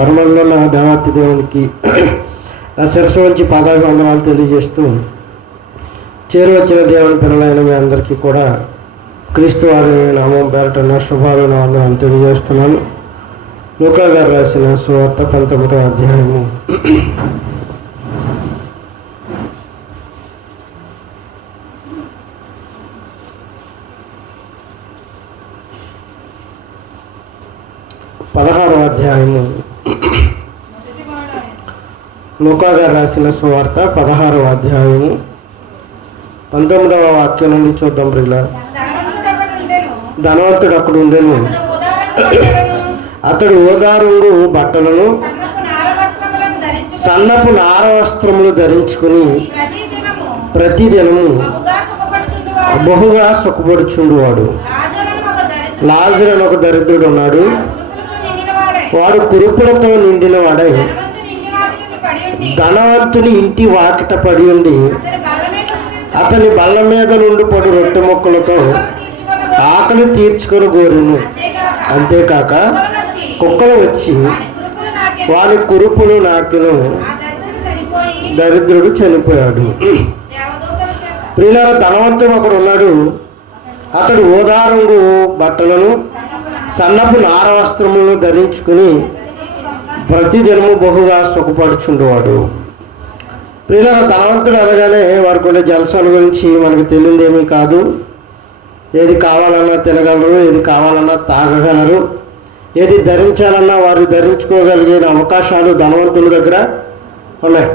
పరమంలో దేవాతి దేవునికి నా శిరస్సు వంచి పాదాభివందనాలు తెలియజేస్తూ చేరువచ్చిన దేవుని పిల్లలైన మీ అందరికీ కూడా క్రీస్తు వారి నామం పేరట నా శుభాభివందనాలు తెలియజేస్తున్నాను. లూకా గారు రాసిన సువార్త 19వ అధ్యాయము 16వ అధ్యాయము. లూకా గారు రాసిన సువార్త 16వ అధ్యాయము 19వ వాక్యం నుండి చూద్దాం. ప్రియులారా, ధనవంతుడు అక్కడ ఉండెను. అతడు ఊదా రంగు బట్టలను సన్నపు నార వస్త్రములు ధరించుకుని ప్రతిదినము బహుగా సుఖపడుచుండువాడు. లాజరు అని ఒక దరిద్రుడు ఉన్నాడు. వాడు కురుపులతో నిండిన వాడై ధనవంతుని ఇంటి వాకిట పడి ఉండి అతని బల్ల మీద నుండి పడు రొట్టె ముక్కలతో ఆకలి తీర్చుకొని కోరెను. అంతేకాక కుక్కలు వచ్చి వాని కురుపులు నాకిను. దరిద్రుడు చనిపోయాడు. ప్రియులారా, ధనవంతుడు ఒకడు ఉన్నాడు. అతడు ఊదా రంగు బట్టలను సన్నపు నార వస్త్రములను ధరించుకుని ప్రతిదినము బహుగా సుఖపడుచుండేవాడు. ప్రియులారా, ధనవంతుడు అనగానే వారికి ఉండే జలసాల గురించి మనకు తెలియదేమీ కాదు. ఏది కావాలన్నా తినగలరు, ఏది కావాలన్నా తాగగలరు, ఏది ధరించాలన్నా వారు ధరించుకోగలిగిన అవకాశాలు ధనవంతుల దగ్గర ఉన్నాయి.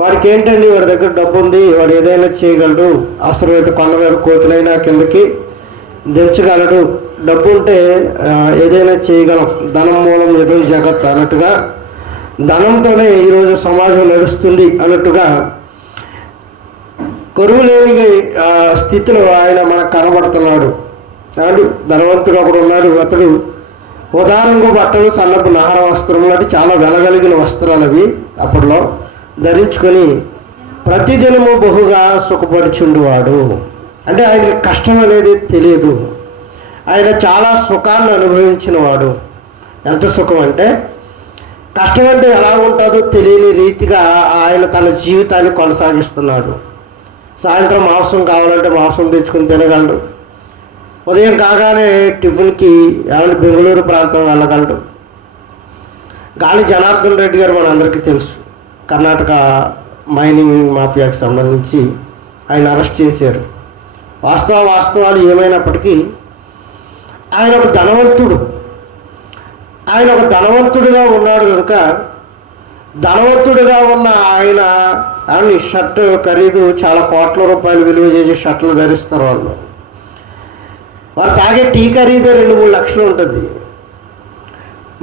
వాడికి ఏంటండి, వాడి దగ్గర డబ్బు ఉంది, వాడు ఏదైనా చేయగలడు. అవసరమైతే కొండ మీద కోతులైనా కిందకి దించగలడు. డబ్బు ఉంటే ఏదైనా చేయగలం. ధనం మూలం ఎదురు జగత్ అన్నట్టుగా, ధనంతోనే ఈరోజు సమాజం నడుస్తుంది అన్నట్టుగా కరువు లేని స్థితిలో ఆయన మనకు కనబడుతున్నాడు. కాబట్టి ధనవంతుడు ఒకడు ఉన్నాడు. అతడు ఉదారంగా బట్టలు సన్నపు నార వస్త్రములు అంటే చాలా వెలగలిగిన వస్త్రాలు అవి అప్పట్లో ధరించుకొని ప్రతిదినము బహుగా సుఖపడుచుండువాడు. అంటే ఆయనకి కష్టం అనేది తెలియదు. ఆయన చాలా సుఖాన్ని అనుభవించిన వాడు. ఎంత సుఖం అంటే, కష్టం అంటే ఎలా ఉంటుందో తెలియని రీతిగా ఆయన తన జీవితాన్ని కొనసాగిస్తున్నాడు. సాయంత్రం మాంసం కావాలంటే మాంసం తెచ్చుకుని తినగలడు. ఉదయం కాగానే టిఫిన్కి ఏమైనా బెంగళూరు ప్రాంతం వెళ్ళగలడు. గాలి జనార్దన్ రెడ్డి గారు మనందరికీ తెలుసు. కర్ణాటక మైనింగ్ మాఫియాకి సంబంధించి ఆయన అరెస్ట్ చేశారు. వాస్తవాలు ఏమైనప్పటికీ ఆయన ఒక ధనవంతుడు. ఆయన ఒక ధనవంతుడిగా ఉన్నాడు కనుక ధనవంతుడిగా ఉన్న ఆయన షర్ట్ ఖరీదు చాలా కోట్ల రూపాయలు విలువ చేసే షర్ట్లు ధరిస్తారు వాళ్ళు. వారు తాగే టీ ఖరీదే 2-3 లక్షలు ఉంటుంది.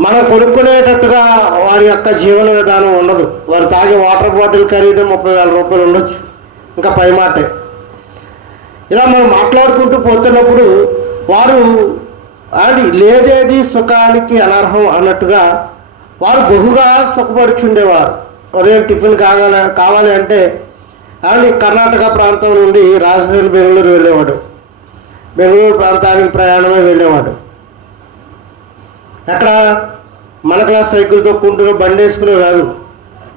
మనం కొనుక్కునేటట్టుగా వారి యొక్క జీవన విధానం ఉండదు. వారు తాగే వాటర్ బాటిల్ ఖరీదు 30,000 రూపాయలు ఉండొచ్చు, ఇంకా పై మాటే. ఇలా మనం మాట్లాడుకుంటూ పోతున్నప్పుడు వారు లేదేది సుఖానికి అనర్హం అన్నట్టుగా వారు బహుగా సుఖపడుచుండేవారు. ఉదయం టిఫిన్ కావాలి అంటే కర్ణాటక ప్రాంతం నుండి రాజధాని బెంగళూరు వెళ్ళేవాడు. బెంగళూరు ప్రాంతానికి ప్రయాణమే వెళ్ళేవాడు. ఎక్కడ మన క్లాస్ సైకిల్ తొక్కుంటూ బండి వేసుకునే కాదు,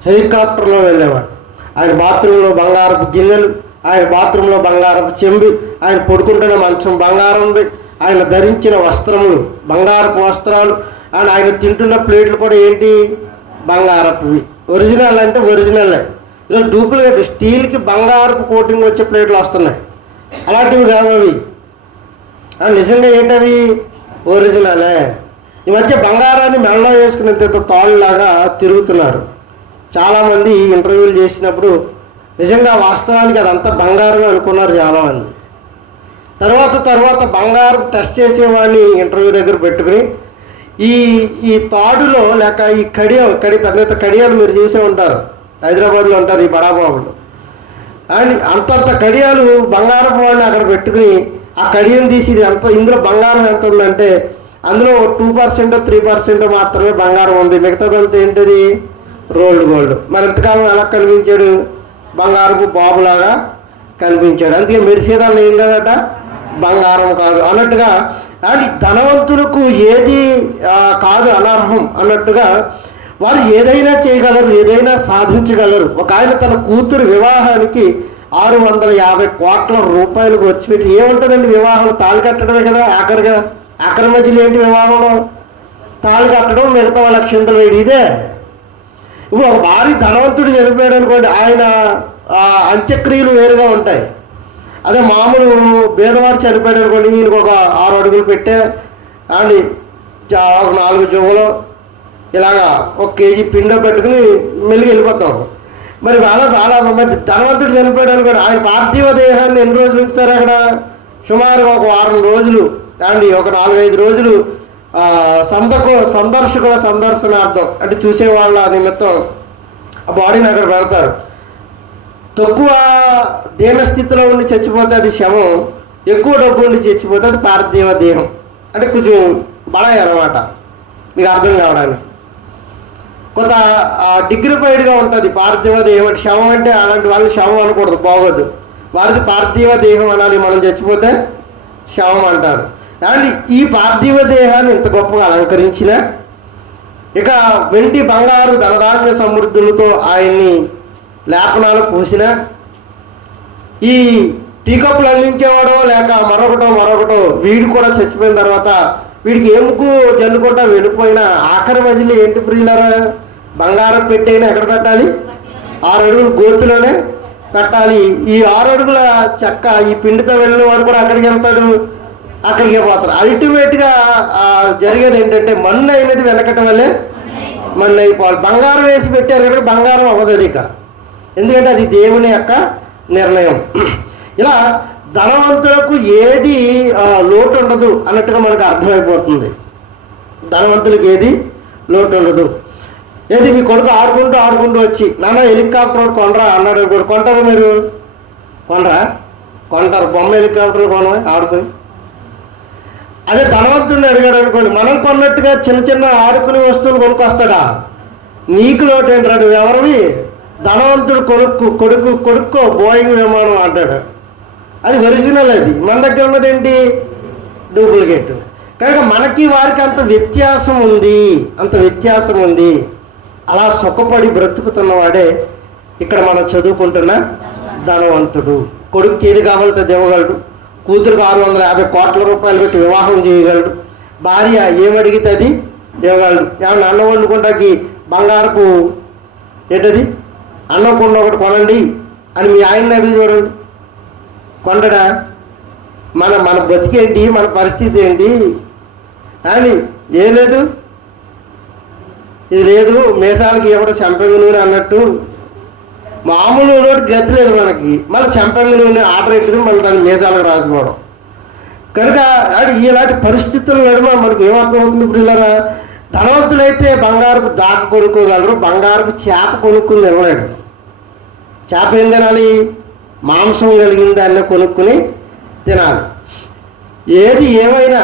హెలికాప్టర్లో వెళ్ళేవాడు. ఆయన బాత్రూంలో బంగారపు గిన్నెలు, ఆయన బాత్రూంలో బంగారపు చెంబి, ఆయన పడుకుంటున్న మంచం బంగారంది, ఆయన ధరించిన వస్త్రములు బంగారపు వస్త్రాలు, అండ్ ఆయన తింటున్న ప్లేట్లు కూడా ఏంటి, బంగారపువి. ఒరిజినల్ అంటే ఒరిజినలే. ఈరోజు డూప్లికేట్ స్టీల్కి బంగారపు కోటింగ్ వచ్చే ప్లేట్లు వస్తున్నాయి. అలాంటివి కావు అవి. నిజంగా ఏంటవి, ఒరిజినలే. ఈ మధ్య బంగారాన్ని మెడలో వేసుకునేంత తాళ్ళలాగా తిరుగుతున్నారు. చాలామంది ఇంటర్వ్యూలు చేసినప్పుడు నిజంగా వాస్తవానికి అదంతా బంగారం అనుకున్నారు చాలామంది. తర్వాత బంగారం టెస్ట్ చేసేవాడిని ఇంటర్వ్యూ దగ్గర పెట్టుకుని ఈ తాడులో లేక ఈ కడి పెద్ద కడియాలు మీరు చూసే ఉంటారు, హైదరాబాద్లో ఉంటారు ఈ బడాబాబులు. అండ్ అంతంత కడియాలు బంగారపు వాడిని అక్కడ పెట్టుకుని ఆ కడియం తీసి ఇందులో బంగారం ఎంత ఉందంటే అందులో 2% 3% మాత్రమే బంగారం ఉంది, మిగతాదంతా ఏంటిది, రోల్డ్ గోల్డ్. మరి ఎంతకాలం ఎలా కనిపించాడు, బంగారపు బాబులాగా కనిపించాడు. అందుకే మెరిసేదాన్ని ఏం కదట, బంగారం కాదు అన్నట్టుగా. అండ్ ధనవంతులకు ఏది కాదు అనర్హం అన్నట్టుగా వారు ఏదైనా చేయగలరు, ఏదైనా సాధించగలరు. ఒక ఆయన తన కూతురు వివాహానికి 650 కోట్ల రూపాయలు ఖర్చు పెట్టి, ఏముంటుందండి వివాహం? తాళి కట్టడమే కదా ఆఖరిగా. ఆఖరి మధ్యలో ఏంటి వివాహంలో? తాళి కట్టడం, మిగతా వాళ్ళ అక్షింతలు వేయడం, ఇదే. ఇప్పుడు ఒక భారీ ధనవంతుడు చనిపోయాడు అనుకోండి, ఆయన అంత్యక్రియలు వేరుగా ఉంటాయి. అదే మామూలు పేదవాడు చనిపోయాడు అనుకోండి, ఈయనకు ఒక 6 అడుగులు పెట్టే అండి, ఒక 4 జోగులు ఇలాగా 1 కేజీ పిండో పెట్టుకుని మెల్లిగి వెళ్ళిపోతాం. మరి చాలా మంది ధనవంతుడు చనిపోయాడు అనుకోండి, ఆయన పార్థివ దేహాన్ని ఎన్ని రోజులు ఉంచుతారు అక్కడ? సుమారుగా ఒక 1 వారం రోజులు అండి, ఒక 4-5 రోజులు సందర్శకుల సందర్శనార్థం, అంటే చూసే వాళ్ళ నిమిత్తం ఆ బాడీని అక్కడ పెడతారు. తక్కువ దేహస్థితిలో ఉండి చచ్చిపోతే అది శవం, ఎక్కువ డబ్బు ఉండి చచ్చిపోతే అది పార్థివ దేహం. అంటే కొంచెం బడాయి అన్నమాట, మీకు అర్థం కావడానికి. కొంత డిగ్నిఫైడ్గా ఉంటుంది పార్థివ దేహం. అంటే శవం అంటే అలాంటి వాళ్ళు శవం అనకూడదు, బాగోదు. వారిది పార్థివ దేహం అనాలి, మనం చచ్చిపోతే శవం అంటారు. అండ్ ఈ పార్థివ దేహాన్ని ఇంత గొప్పగా అలంకరించిన, ఇక వెండి బంగారు ధనధాన్య సమృద్ధులతో ఆయన్ని లేపనాలు పూసిన, ఈ టీ కప్పులు అందించేవాడో లేక మరొకటో వీడు కూడా చచ్చిపోయిన తర్వాత వీడికి ఏముకు జల్లుకుంటా వెళ్ళిపోయినా ఆఖరి మధ్యలో ఏంటి ప్రియులారా? బంగారం పెట్టైనా ఎక్కడ పెట్టాలి? 6 అడుగుల గోతులోనే పెట్టాలి. ఈ 6 అడుగుల చెక్క ఈ పిండితో వెళ్ళిన వాడు కూడా అక్కడికి వెళ్తాడు, అక్కడికే పోతారు. అల్టిమేట్గా జరిగేది ఏంటంటే మన్ను అయినది వెనకటం వల్లే మన్ను అయిపోవాలి. బంగారం వేసి పెట్టారు కనుక బంగారం అవ్వదు అది ఇక, ఎందుకంటే అది దేవుని యొక్క నిర్ణయం. ఇలా ధనవంతులకు ఏది లోటు ఉండదు అన్నట్టుగా మనకు అర్థమైపోతుంది. ధనవంతులకు ఏది లోటు ఉండదు. ఏది మీ కొడుకు ఆడుకుంటూ వచ్చి నాన్న హెలికాప్టర్ కొనరా అన్నాడు అనుకోండి, కొంటారు మీరు? కొంటారు. బొమ్మ హెలికాప్టర్ కొనవా ఆడుకుని. అదే ధనవంతుడిని అడిగాడు అనుకోండి, మనం కొన్నట్టుగా చిన్న ఆడుకునే వస్తువులు కొనుక్కొస్తాడా? నీకు లోటు ఏంట్రా, నువ్వు ఎవరివి? ధనవంతుడు కొడుక్కో బోయింగ్ విమానం అంటాడు. అది ఒరిజినల్, అది మన దగ్గర ఉన్నది ఏంటి? డూప్లికేట్. కనుక మనకి వారికి అంత వ్యత్యాసం ఉంది. అలా సుఖపడి బ్రతుకుతున్నవాడే ఇక్కడ మనం చదువుకుంటున్న ధనవంతుడు. కొడుకు ఏది కావాలంటే ఇవ్వగలడు, కూతురుకు 650 కోట్ల రూపాయలు పెట్టి వివాహం చేయగలడు, భార్య ఏమడిగితే అది ఇవ్వగలడు. ఏమన్నా అన్నం వండుకుంటాకి బంగారపు ఏంటది అన్నం కొండ ఒకటి కొనండి అని మీ ఆయన్ని అడిగి చూడండి, కొండడా? మన బతికేంటి, మన పరిస్థితి ఏంటి అని ఏం లేదు, ఇది లేదు, మీసాలకి ఎవడో చెంపంగి నూనె అన్నట్టు మామూలు నోటి గతి లేదు మనకి. మళ్ళీ చెంపంగి నూనె ఆర్డర్ పెట్టుకుని మళ్ళీ దాన్ని మీసాలకు రాసుకోవడం. కనుక ఇలాంటి పరిస్థితుల నడుమ మనకి ఏమర్థమవుతుంది ఇప్పుడు? ఇలా ధనవంతులైతే బంగారపు దాక కొనుక్కోగలరు, బంగారపు చేప కొనుక్కుని ఇవ్వలేడు. చేప ఏం తినాలి? మాంసం కలిగిన దాన్ని కొనుక్కుని తినాలి. ఏది ఏమైనా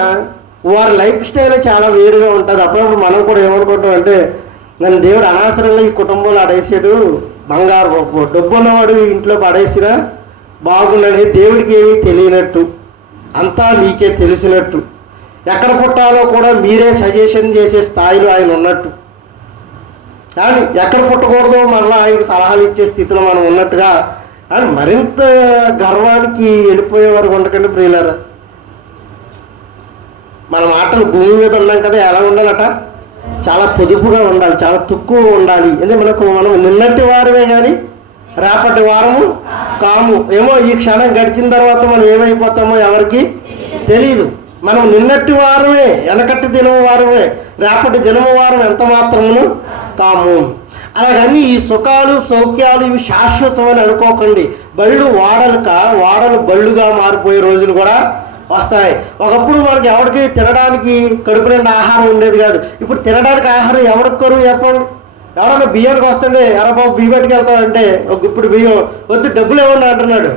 వారి లైఫ్ స్టైల్ చాలా వేరుగా ఉంటుంది. అప్పుడప్పుడు మనం కూడా ఏమనుకుంటాం అంటే, నన్ను దేవుడు అనవసరంగా ఈ కుటుంబంలో అడేసాడు, బంగారు డబ్బు ఉన్నవాడు ఇంట్లో పడేసినా బాగుండని దేవుడికి ఏమీ తెలియనట్టు, అంతా మీకే తెలిసినట్టు, ఎక్కడ పుట్టాలో కూడా మీరే సజెషన్ చేసే స్థాయిలో ఆయన ఉన్నట్టు, కానీ ఎక్కడ పుట్టకూడదో మరలా ఆయనకి సలహాలు ఇచ్చే స్థితిలో మనం ఉన్నట్టుగా అని మరింత గర్వానికి వెళ్ళిపోయేవారు ఉండకండి ప్రియులారా. మన మాటలు భూమి మీద ఉన్నాం కదా, ఎలా ఉండాలట? చాలా పొదుపుగా ఉండాలి, చాలా తక్కువ ఉండాలి. ఎందుకంటే మనం నిన్నటి వారమే కానీ రేపటి వారము కాము. ఏమో ఈ క్షణం గడిచిన తర్వాత మనం ఏమైపోతామో ఎవరికి తెలియదు. మనం నిన్నటి వారమే, వెనకటి దినము వారమే, రేపటి దినము వారం ఎంత మాత్రమును కాము. అలాగని ఈ సుఖాలు సౌఖ్యాలు ఇవి శాశ్వతమని అనుకోకండి. బళ్ళు వాడలు బళ్ళుగా మారిపోయే రోజులు కూడా వస్తాయి. ఒకప్పుడు మనకి ఎవరికి తినడానికి కడుపు నిండా ఆహారం ఉండేది కాదు. ఇప్పుడు తినడానికి ఆహారం ఎవరికి కరువు చెప్పండి? ఎవడన్నా బియ్యానికి వస్తుండే, ఎర్రబాబు బియ్యం పట్టుకెళ్తామంటే ఒక ఇప్పుడు బియ్యం వద్దు డబ్బులు ఇవ్వండి అంటున్నాడు.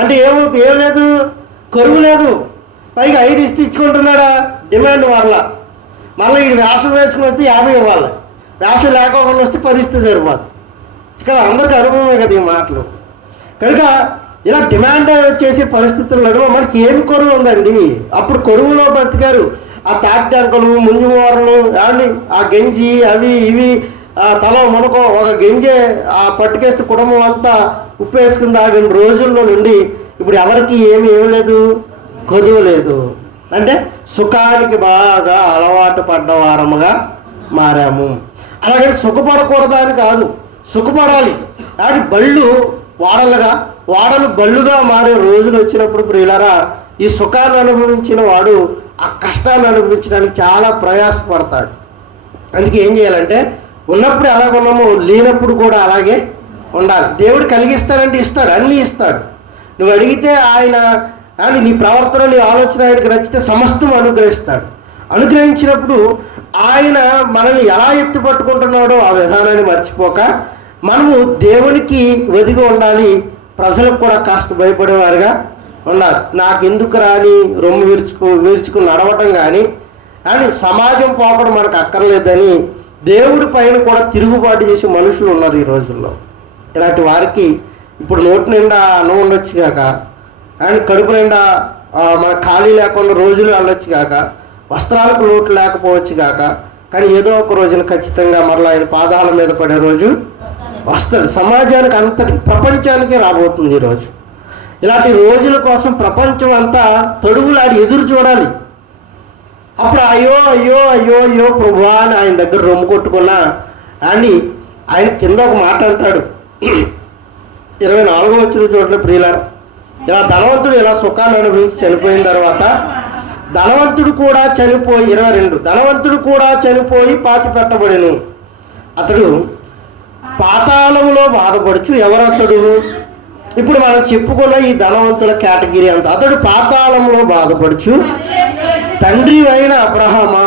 అంటే ఏం లేదు, కరువు లేదు. పైగా 5 ఇచ్చుకుంటున్నాడా? డిమాండ్ మళ్ళీ ఈ వేషం వేసుకుని వస్తే 50 ఇవ్వాలి, వేషం లేకోకుండా వస్తే 10 ఇస్తే సరిపోదు కదా. అందరికీ అనుభవమే కదా ఈ మాటలు. కనుక ఇలా డిమాండ్ చేసే పరిస్థితుల్లో మనకి ఏం కరువు ఉందండి? అప్పుడు కరువులో బ్రతికారు. ఆ తాట్యాంకలు ముంజుమోరలు ఏమండి ఆ గంజి అవి ఇవి తల మనకో ఒక గంజే ఆ పట్టుకేస్తే కుటుంబం అంతా ఉప్పు వేసుకుని తాగిన రోజుల్లో నుండి ఇప్పుడు ఎవరికి ఏమీ లేదు, కొదువు లేదు. అంటే సుఖానికి బాగా అలవాటు పడ్డవారముగా మారాము. అలాగే సుఖపడకూడదు అని కాదు, సుఖపడాలి. కానీ బళ్ళు వాడలు బళ్ళుగా మారే రోజులు వచ్చినప్పుడు ప్రియులారా, ఈ సుఖాన్ని అనుభవించిన వాడు ఆ కష్టాన్ని అనుభవించడానికి చాలా ప్రయాసపడతాడు. అందుకే ఏం చేయాలంటే ఉన్నప్పుడు ఎలాగ ఉన్నామో లేనప్పుడు కూడా అలాగే ఉండాలి. దేవుడు కలిగిస్తాడంటే ఇస్తాడు, అన్నీ ఇస్తాడు. నువ్వు అడిగితే ఆయన నీ ప్రవర్తన నీ ఆలోచన ఆయనకు నచ్చితే సమస్తం అనుగ్రహిస్తాడు. అనుగ్రహించినప్పుడు ఆయన మనల్ని ఎలా ఎత్తుపట్టుకుంటున్నాడో ఆ విధానాన్ని మర్చిపోక మనము దేవునికి ఒదిగి ఉండాలి. ప్రజలకు కూడా కాస్త భయపడేవారుగా ఉండాలి. నాకెందుకు రాని రొమ్ము విరుచుకుని నడవటం కానీ సమాజం పోకడం మనకు అక్కర్లేదని దేవుడి పైన కూడా తిరుగుబాటు చేసే మనుషులు ఉన్నారు ఈ రోజుల్లో. ఇలాంటి వారికి ఇప్పుడు నోటి నిండా అన్నం ఉండొచ్చు కాక, కడుపు నిండా మన ఖాళీ లేకుండా రోజులు వెళ్ళొచ్చు కాక, వస్త్రాలకు లోటు లేకపోవచ్చు కాక, కానీ ఏదో ఒక రోజున ఖచ్చితంగా మరలా ఆయన పాదాల మీద పడే రోజు వస్తుంది. సమాజానికి అంతటి ప్రపంచానికి రాబోతుంది ఈరోజు. ఇలాంటి రోజుల కోసం ప్రపంచం అంతా తొడుగులాడి ఎదురు చూడాలి. అప్పుడు అయ్యో అయ్యో అయ్యో అయ్యో ప్రభువా అని ఆయన దగ్గర రొమ్ము కొట్టుకున్నా అని ఆయన కింద ఒక మాట అంటాడు. 24వ వచనం చూడండి ప్రియులారా. ఇలా ధనవంతుడు ఇలా సుఖాన్ని అనుభవించి చనిపోయిన తర్వాత ధనవంతుడు కూడా చనిపోయి 22 ధనవంతుడు కూడా చనిపోయి పాతి పెట్టబడెను. అతడు పాతాళంలో బాధపడుచు. ఎవరతడు? ఇప్పుడు మనం చెప్పుకున్న ఈ ధనవంతుల కేటగిరీ అంత. అతడు పాతాళంలో బాధపడుచు తండ్రి అయిన అబ్రహామా,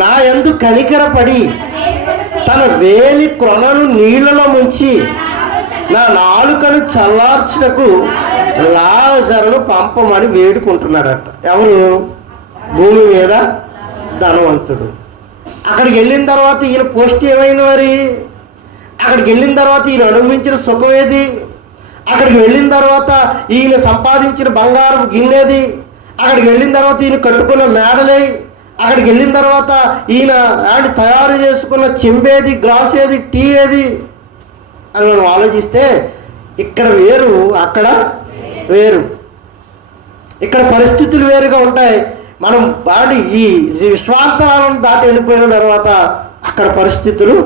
నా యందు కనికరపడి తన వేలి క్రొనను నీళ్లలో ముంచి నా నాలుకను చల్లార్చుటకు లాజరును పంపమని వేడుకుంటున్నాడట. ఎవరు? భూమి మీద ధనవంతుడు. అక్కడికి వెళ్ళిన తర్వాత ఈయన పోస్ట్ ఏమైంది? మరి అక్కడికి వెళ్ళిన తర్వాత ఈయన అనుభవించిన సుఖం ఏది? అక్కడికి వెళ్ళిన తర్వాత ఈయన సంపాదించిన బంగారం గిన్నెది? అక్కడికి వెళ్ళిన తర్వాత ఈయన కట్టుకున్న మేడలే? అక్కడికి వెళ్ళిన తర్వాత ఈయన తయారు చేసుకున్న చెంబేది, గ్లాస్ ఏది, టీ ఏది అని మనం ఆలోచిస్తే ఇక్కడ వేరు, అక్కడ వేరు. ఇక్కడ పరిస్థితులు వేరుగా ఉంటాయి. మనం ఈ విశ్వాంతరాలను దాటి వెళ్ళిపోయిన తర్వాత అక్కడ పరిస్థితులు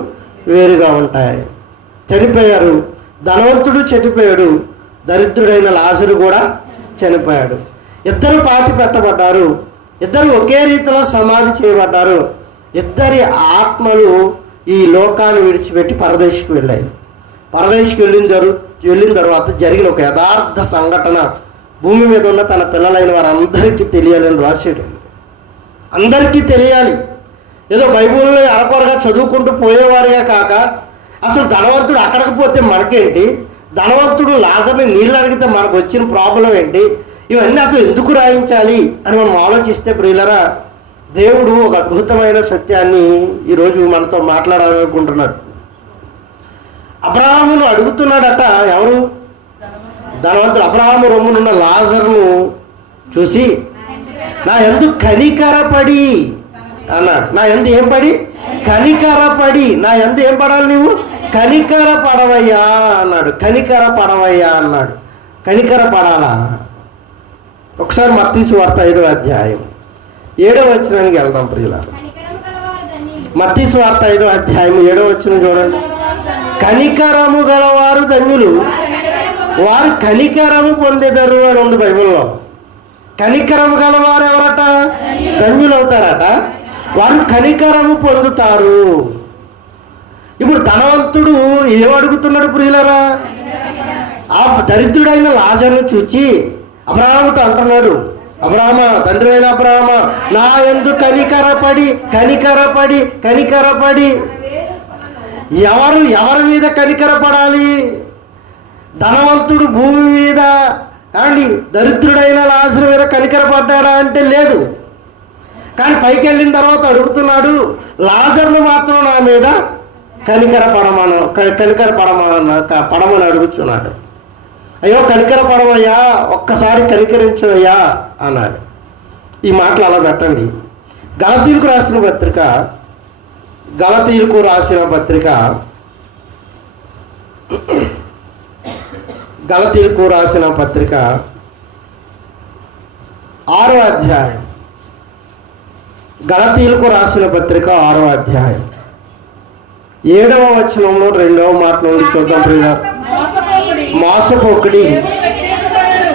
వేరుగా ఉంటాయి. చనిపోయారు. ధనవంతుడు చనిపోయాడు, దరిద్రుడైన లాజరు కూడా చనిపోయాడు. ఇద్దరు పాతి పెట్టబడ్డారు. ఇద్దరు ఒకే రీతిలో సమాధి చేయబడ్డారు. ఇద్దరి ఆత్మలు ఈ లోకాన్ని విడిచిపెట్టి పరదేశికి వెళ్ళాయి. పరదేశికి వెళ్ళిన తర్వాత జరిగిన ఒక యథార్థ సంఘటన భూమి మీద ఉన్న తన పిల్లలైన వారందరికీ తెలియాలని రాశాడు. అందరికీ తెలియాలి. ఏదో బైబిల్లో అరకొరగా చదువుకుంటూ పోయేవారుగా కాక, అసలు ధనవంతుడు అక్కడికి పోతే మనకేంటి, ధనవంతుడు లాజర్ని నీళ్ళు అడిగితే మనకు వచ్చిన ప్రాబ్లం ఏంటి, ఇవన్నీ అసలు ఎందుకు రాయించాలి అని మనం ఆలోచిస్తే ప్రియులరా, దేవుడు ఒక అద్భుతమైన సత్యాన్ని ఈరోజు మనతో మాట్లాడాలనుకుంటున్నాడు. అబ్రహామును అడుగుతున్నాడట. ఎవరు? ధనవంతుడు. అబ్రహాము రొమ్మునున్న లాజరును చూసి నా యందు కనికరపడి అన్నాడు. నా యందు ఏం పడి? కనికరపడి. నా యందు ఏం పడాలి నువ్వు? కనికర పడవయ్యా అన్నాడు. కనికర పడవయ్యా అన్నాడు. కనికర పడాలా? ఒకసారి మత్తయి సువార్త 5వ అధ్యాయం 7వ వచనానికి వెళ్దాం ప్రియులారా. మత్తయి సువార్త 5వ అధ్యాయం 7వ వచనం చూడండి. కనికరము గలవారు ధన్యులు, వారు కనికరము పొందెదరు అని ఉంది బైబిల్లో. కనికరము గలవారు ఎవరట? ధన్యులు అవుతారట. వారు కనికరము పొందుతారు. ఇప్పుడు ధనవంతుడు ఏమడుగుతున్నాడు ప్రియులరా? ఆ దరిద్రుడైన లాజరును చూచి అబ్రహాముతో అంటున్నాడు, అబ్రహామా, తండ్రి అయిన అబ్రహామా, నా యందు కనికరపడి కనికరపడి కనికరపడి. ఎవరి మీద కనికరపడాలి? ధనవంతుడు భూమి మీద దరిద్రుడైన లాజరు మీద కనికరపడ్డాడా అంటే లేదు. కానీ పైకి వెళ్ళిన తర్వాత అడుగుతున్నాడు, లాజర్ను మాత్రం నా మీద కనికరపడమని అడుగుతున్నాడు. అయ్యో కనికరపడవయ్యా, ఒక్కసారి కనికరించవయ్యా అన్నాడు. ఈ మాటలు అలా పెట్టండి. గలతీయులకు రాసిన పత్రిక 6వ అధ్యాయం. గలతీయులకు రాసిన పత్రిక 6వ అధ్యాయం 7వ వచనంలో 2వ మాట నుండి చూద్దాం ప్రియులారా. మోసపోకుడి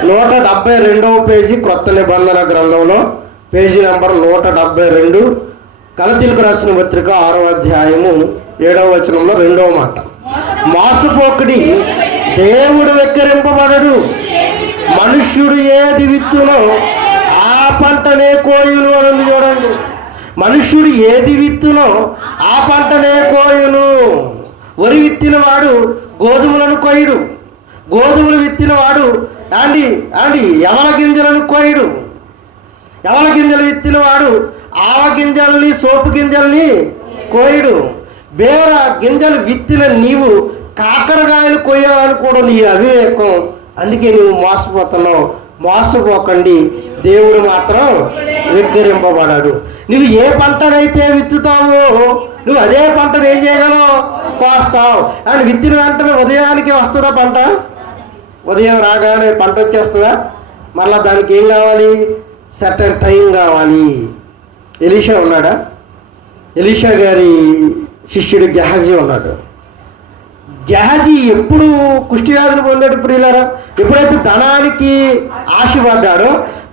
172వ పేజీ క్రొత్త నిబంధన గ్రంథంలో పేజీ నెంబర్ 172. గలతీయులకు రాసిన పత్రిక 6వ అధ్యాయము 7వ వచనంలో 2వ మాట. మోసపోకుడి, దేవుడు వెక్కిరింపబడడు. మనుష్యుడు ఏది విత్తునో ఆ పంటనే కోయును అని చూడండి. మనుష్యుడు ఏది విత్తునో ఆ పంటనే కోయును. వరి విత్తిన వాడు గోధుమలను కోయుడు, గోధుమలు విత్తిన వాడు యవల గింజలను కోయుడు, యవల గింజలు విత్తిన వాడు ఆవ గింజల్ని సోపు గింజల్ని కోయుడు. బేర గింజలు విత్తిన నీవు కాకరకాయలు కొయ్యాలని కూడా నీ అవివేకం. అందుకే నువ్వు మోసపోతున్నావు. మోసపోకండి, దేవుడు మాత్రం వెక్కిరింపబడాడు. నువ్వు ఏ పంటనైతే విత్తుతావో నువ్వు అదే పంటను ఏం చేయగలవు, కోస్తావు. అండ్ విత్తిన వెంటనే ఉదయానికి వస్తుందా పంట? ఉదయం రాగానే పంట వచ్చేస్తుందా? మళ్ళీ దానికి ఏం కావాలి? సర్టన్ టైం కావాలి. ఎలీషా ఉన్నాడా? ఎలీషా గారి శిష్యుడు గెహజీ ఉన్నాడు. గెహజీ ఎప్పుడు కుష్టి వ్యాధులు పొందాడు ప్రియులారా? ఎప్పుడైతే ధనానికి ఆశపడ్డాడో,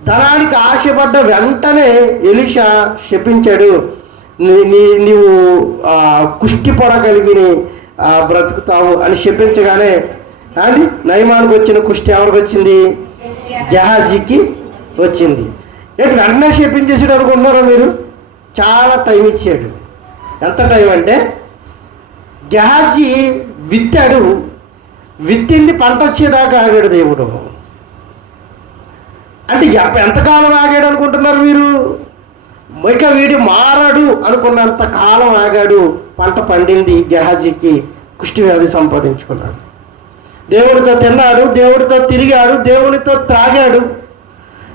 ధనానికి ఆశపడ్డ వెంటనే ఎలీషా శపించాడు. నీవు కుష్టి పడగలిగి బ్రతుకుతావు అని శపించగానే నయమానికి వచ్చిన కుష్టి ఎవరికి వచ్చింది? గెహజీకి వచ్చింది. వెంటనే శపించేసాడు అనుకుంటున్నారా మీరు? చాలా టైం ఇచ్చాడు. ఎంత టైం అంటే, గెహజీ విత్తాడు, విత్తింది పంట వచ్చేదాకా ఆగాడు దేవుడు. అంటే ఎంతకాలం ఆగాడు అనుకుంటున్నారు మీరు? ఇక వీడు మారాడు అనుకున్నంత కాలం ఆగాడు. పంట పండింది, గెహజీకి కుష్టి వ్యాధి సంపాదించుకున్నాడు. దేవుడితో తిన్నాడు, దేవుడితో తిరిగాడు, దేవునితో త్రాగాడు,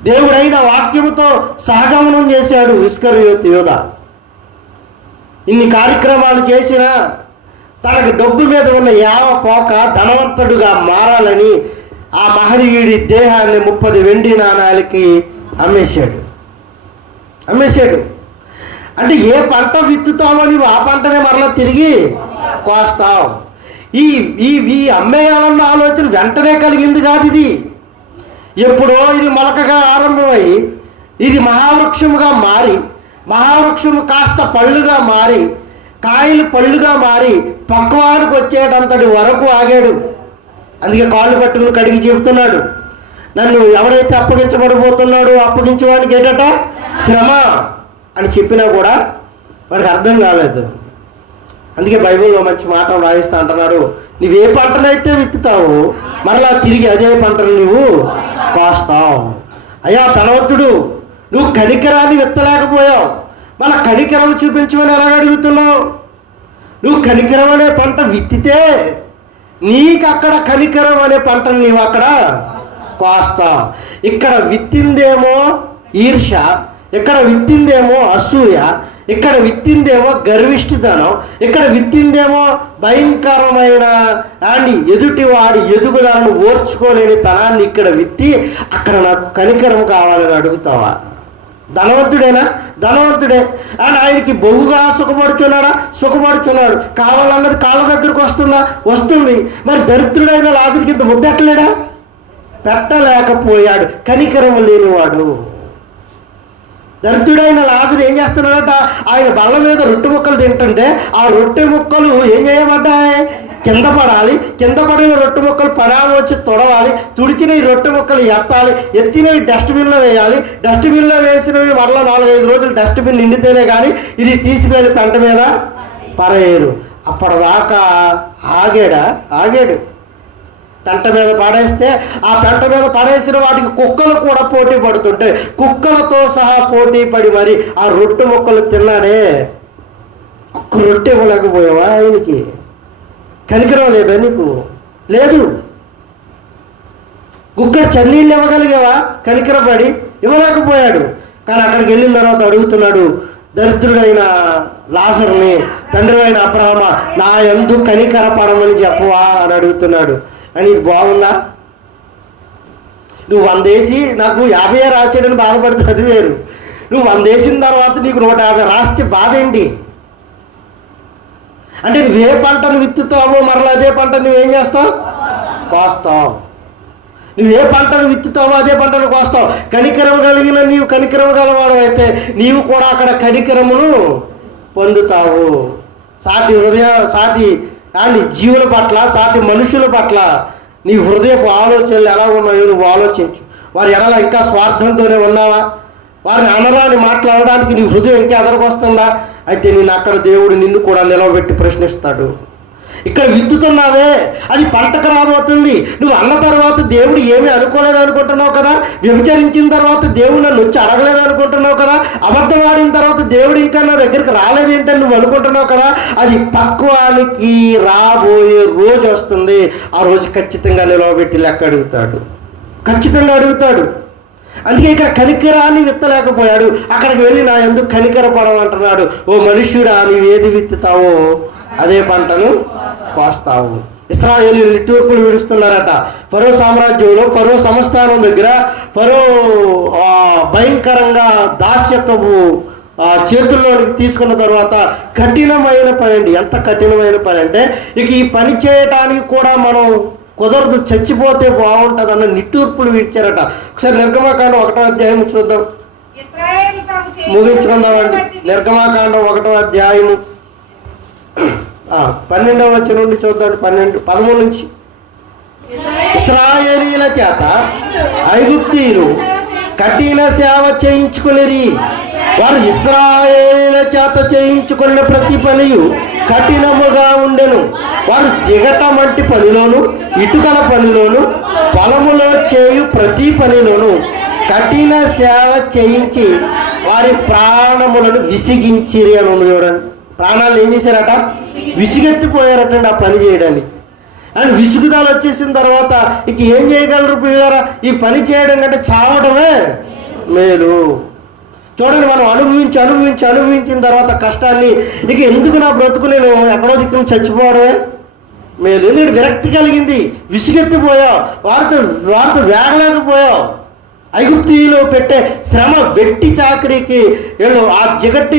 దేవుడైన వాక్యముతో సహగమనం చేశాడు. ఇస్కరియోతు యోధ ఇన్ని కార్యక్రమాలు చేసినా తనకు డబ్బు మీద ఉన్న యావ పోక ధనవంతుడుగా మారాలని ఆ మహనీయుడి దేహాన్ని 30 వెండి నాణాలకి అమ్మేశాడు. అంటే ఏ పంట విత్తుతావో నీవు ఆ పంటనే మరలా తిరిగి కోస్తావు. ఈ అమ్మేయాలన్న ఆలోచన వెంటనే కలిగింది కాదు. ఇది ఎప్పుడో ఇది మొలకగా ఆరంభమై ఇది మహావృక్షముగా మారి, మహావృక్షము కాస్త పళ్ళుగా మారి, కాయలు పళ్ళుగా మారి పక్వానికి వచ్చేటంతటి వరకు ఆగాడు. అందుకే కాళ్ళు పట్టుకుని కడిగి చెబుతున్నాడు, నన్ను ఎవరైతే అప్పగించబడిపోతున్నాడో అప్పగించేవాడికి ఏంటట శ్రమ అని చెప్పినా కూడా వాడికి అర్థం కాలేదు. అందుకే బైబిల్లో మంచి మాట రాయిస్తా అంటున్నాడు, నువ్వే పంటనైతే విత్తుతావు మరలా తిరిగి అదే పంటను నువ్వు కోస్తావు. అయ్యా ధనవంతుడు, నువ్వు కనికరాన్ని విత్తలేకపోయావు, మళ్ళీ కనికరం చూపించమని ఎలా అడుగుతున్నావు? నువ్వు కనికరం అనే పంట విత్తితే నీకు అక్కడ కనికరం అనే పంటను నీవు అక్కడ కోస్తావు. ఇక్కడ విత్తిందేమో ఈర్ష, ఇక్కడ విత్తిందేమో అసూయ, ఇక్కడ విత్తిందేమో గర్విష్ఠితనం, ఇక్కడ విత్తిందేమో భయంకరమైన ఎదుటివాడి ఎదుగుదలను ఓర్చుకోలేని తనాన్ని ఇక్కడ విత్తి అక్కడ నాకు కనికరం కావాలని అడుగుతావా? ధనవంతుడే అండ్ ఆయనకి బొగుగా సుఖపడుచున్నాడు. కావాలన్నది కాళ్ళ దగ్గరకు వస్తుంది. మరి దరిద్రుడైన లాజరుకి ఇంత ముద్దెట్టలేడా? పెట్టలేకపోయాడు. కనికరం లేనివాడు. దరిద్రుడైన లాజరు ఏం చేస్తున్నాడట? ఆయన బల్ల మీద రొట్టె ముక్కలు తింటుంటే ఆ రొట్టె ముక్కలు ఏం చేయబడ్డాయి? కింద పడాలి. కింద పడిన రొట్టె ముక్కలు పడాలి వచ్చి తొడవాలి. తుడిచిన ఈ రొట్టె ముక్కలు ఎత్తాలి. ఎత్తినవి డస్ట్బిన్లో వేయాలి. డస్ట్బిన్లో వేసినవి మరలా 4-5 రోజులు డస్ట్బిన్ నిండితేనే కానీ ఇది తీసుకెళ్ళి పెంట మీద పరేయరు. అప్పటిదాకా ఆగాడు. పెంట మీద పడేస్తే ఆ పెంట మీద పడేసిన వాటికి కుక్కలు కూడా పోటీ పడుతుంటే కుక్కలతో సహా పోటీ పడి మరి ఆ రొట్టె ముక్కలు తిన్నాడే. ఒక్క రొట్టె ఇవ్వలేకపోయావా? ఆయనకి కనికరం లేదా? నీకు లేదు. గుక్కడి చన్నీళ్ళు ఇవ్వగలిగావా? కనికరపడి ఇవ్వలేకపోయాడు. కానీ అక్కడికి వెళ్ళిన తర్వాత అడుగుతున్నాడు, దరిద్రుడైన లాజరుని, తండ్రి అయిన అబ్రహామ, నా యందు కనికరపడమని చెప్పవా అని అడుగుతున్నాడు. అని ఇది బాగుందా? నువ్వు 100 వేసి నాకు 50 రాసేయడని బాధపడితే అది వేరు. నువ్వు 100 వేసిన తర్వాత నీకు 150 రాస్తే బాధ ఏంటి? అంటే నువ్వే పంటను విత్తుతావో మరలా అదే పంట నువ్వేం చేస్తావు? కోస్తావు. నువ్వే పంటను విత్తుతావో అదే పంటను కోస్తావు. కనికరం కలిగిన నీవు కనికరం గలవాడు అయితే నీవు కూడా అక్కడ కనికరమును పొందుతావు. సాటి జీవుల పట్ల, సాటి మనుషుల పట్ల నీ హృదయపు ఆలోచనలు ఎలా ఉన్నాయో నువ్వు ఆలోచించు. వారి ఎడల ఇంకా స్వార్థంతోనే ఉన్నావా? వారిని అనరాని మాట్లాడడానికి నీ హృదయం ఇంకా ఎదరకొస్తుందా? అయితే నేను అక్కడ దేవుడు నిన్ను కూడా నిలవబెట్టి ప్రశ్నిస్తాడు. ఇక్కడ విత్తుతున్నావే, అది పంటకు రాబోతుంది. నువ్వు అన్న తర్వాత దేవుడు ఏమీ అనుకోలేదు అనుకుంటున్నావు కదా. వ్యభిచరించిన తర్వాత దేవుడు నన్ను వచ్చి అడగలేదు అనుకుంటున్నావు కదా. అబద్ధం ఆడిన తర్వాత దేవుడు ఇంకా నా దగ్గరికి రాలేదేంటని నువ్వు అనుకుంటున్నావు కదా. అది పక్వానికి రాబోయే రోజు వస్తుంది. ఆ రోజు ఖచ్చితంగా నిలవబెట్టి లెక్క అడుగుతాడు, ఖచ్చితంగా అడుగుతాడు. అందుకే ఇక్కడ కనికరాన్ని విత్తలేకపోయాడు. అక్కడికి వెళ్ళి నా ఎందుకు కనికర పడమంటున్నాడు. ఓ మనుష్యుడా, నీవు ఏది విత్తుతావో అదే పంటను కోస్తావు. ఇశ్రాయేలీయులు నిట్టూర్పులు విడుస్తున్నారట. ఫరో సామ్రాజ్యంలో, ఫరో సంస్థానం దగ్గర ఫరో భయంకరంగా దాస్యత్వపు చేతుల్లోనికి తీసుకున్న తర్వాత కఠినమైన పని అండి. ఎంత కఠినమైన పని అంటే ఇక ఈ పని చేయటానికి కూడా మనం కుదరదు, చచ్చిపోతే బాగుంటుంది అన్న నిట్టూర్పులు విడిచారట. ఒకసారి నిర్గమాకాండం 1వ అధ్యాయం చూద్దాం, ముగించుకుందామండి. నిర్గమాకాండం 1వ అధ్యాయము 12వ వచనం నుండి చూద్దాం. 13 నుంచి. ఇశ్రాయేలీయుల చేత ఐగుప్తీయులు కఠిన సేవ చేయించుకునేరి. వారు ఇశ్రాయేలీయుల చేత చేయించుకున్న ప్రతి పనియు కఠినముగా ఉండెను. వారు జిగట వంటి పనిలోను, ఇటుకల పనిలోను, పొలములో చేయు ప్రతి పనిలోను కఠిన సేవ చేయించి వారి ప్రాణములను విసిగించిరి అని ఉంది చూడండి. ప్రాణాలు ఏం చేశారట? విసిగెత్తిపోయారటండి ఆ పని చేయడానికి. అండ్ విసుగుదల వచ్చేసిన తర్వాత ఇక ఏం చేయగలరు పిల్లరా? ఈ పని చేయడం కంటే చావడమే మేలు. చూడండి, మనం అనుభవించిన తర్వాత కష్టాన్ని ఇక ఎందుకు నా బ్రతుకు, నేను ఎక్కడో దిక్కున చచ్చిపోవడమే మేలు. ఎందుకంటే విరక్తి కలిగింది, విసుగెత్తిపోయావు, వారితో వేగలేకపోయావు. ఐగుప్తీయులు పెట్టే శ్రమ, వెట్టి చాకరీకి, వీళ్ళు ఆ జిగట్టి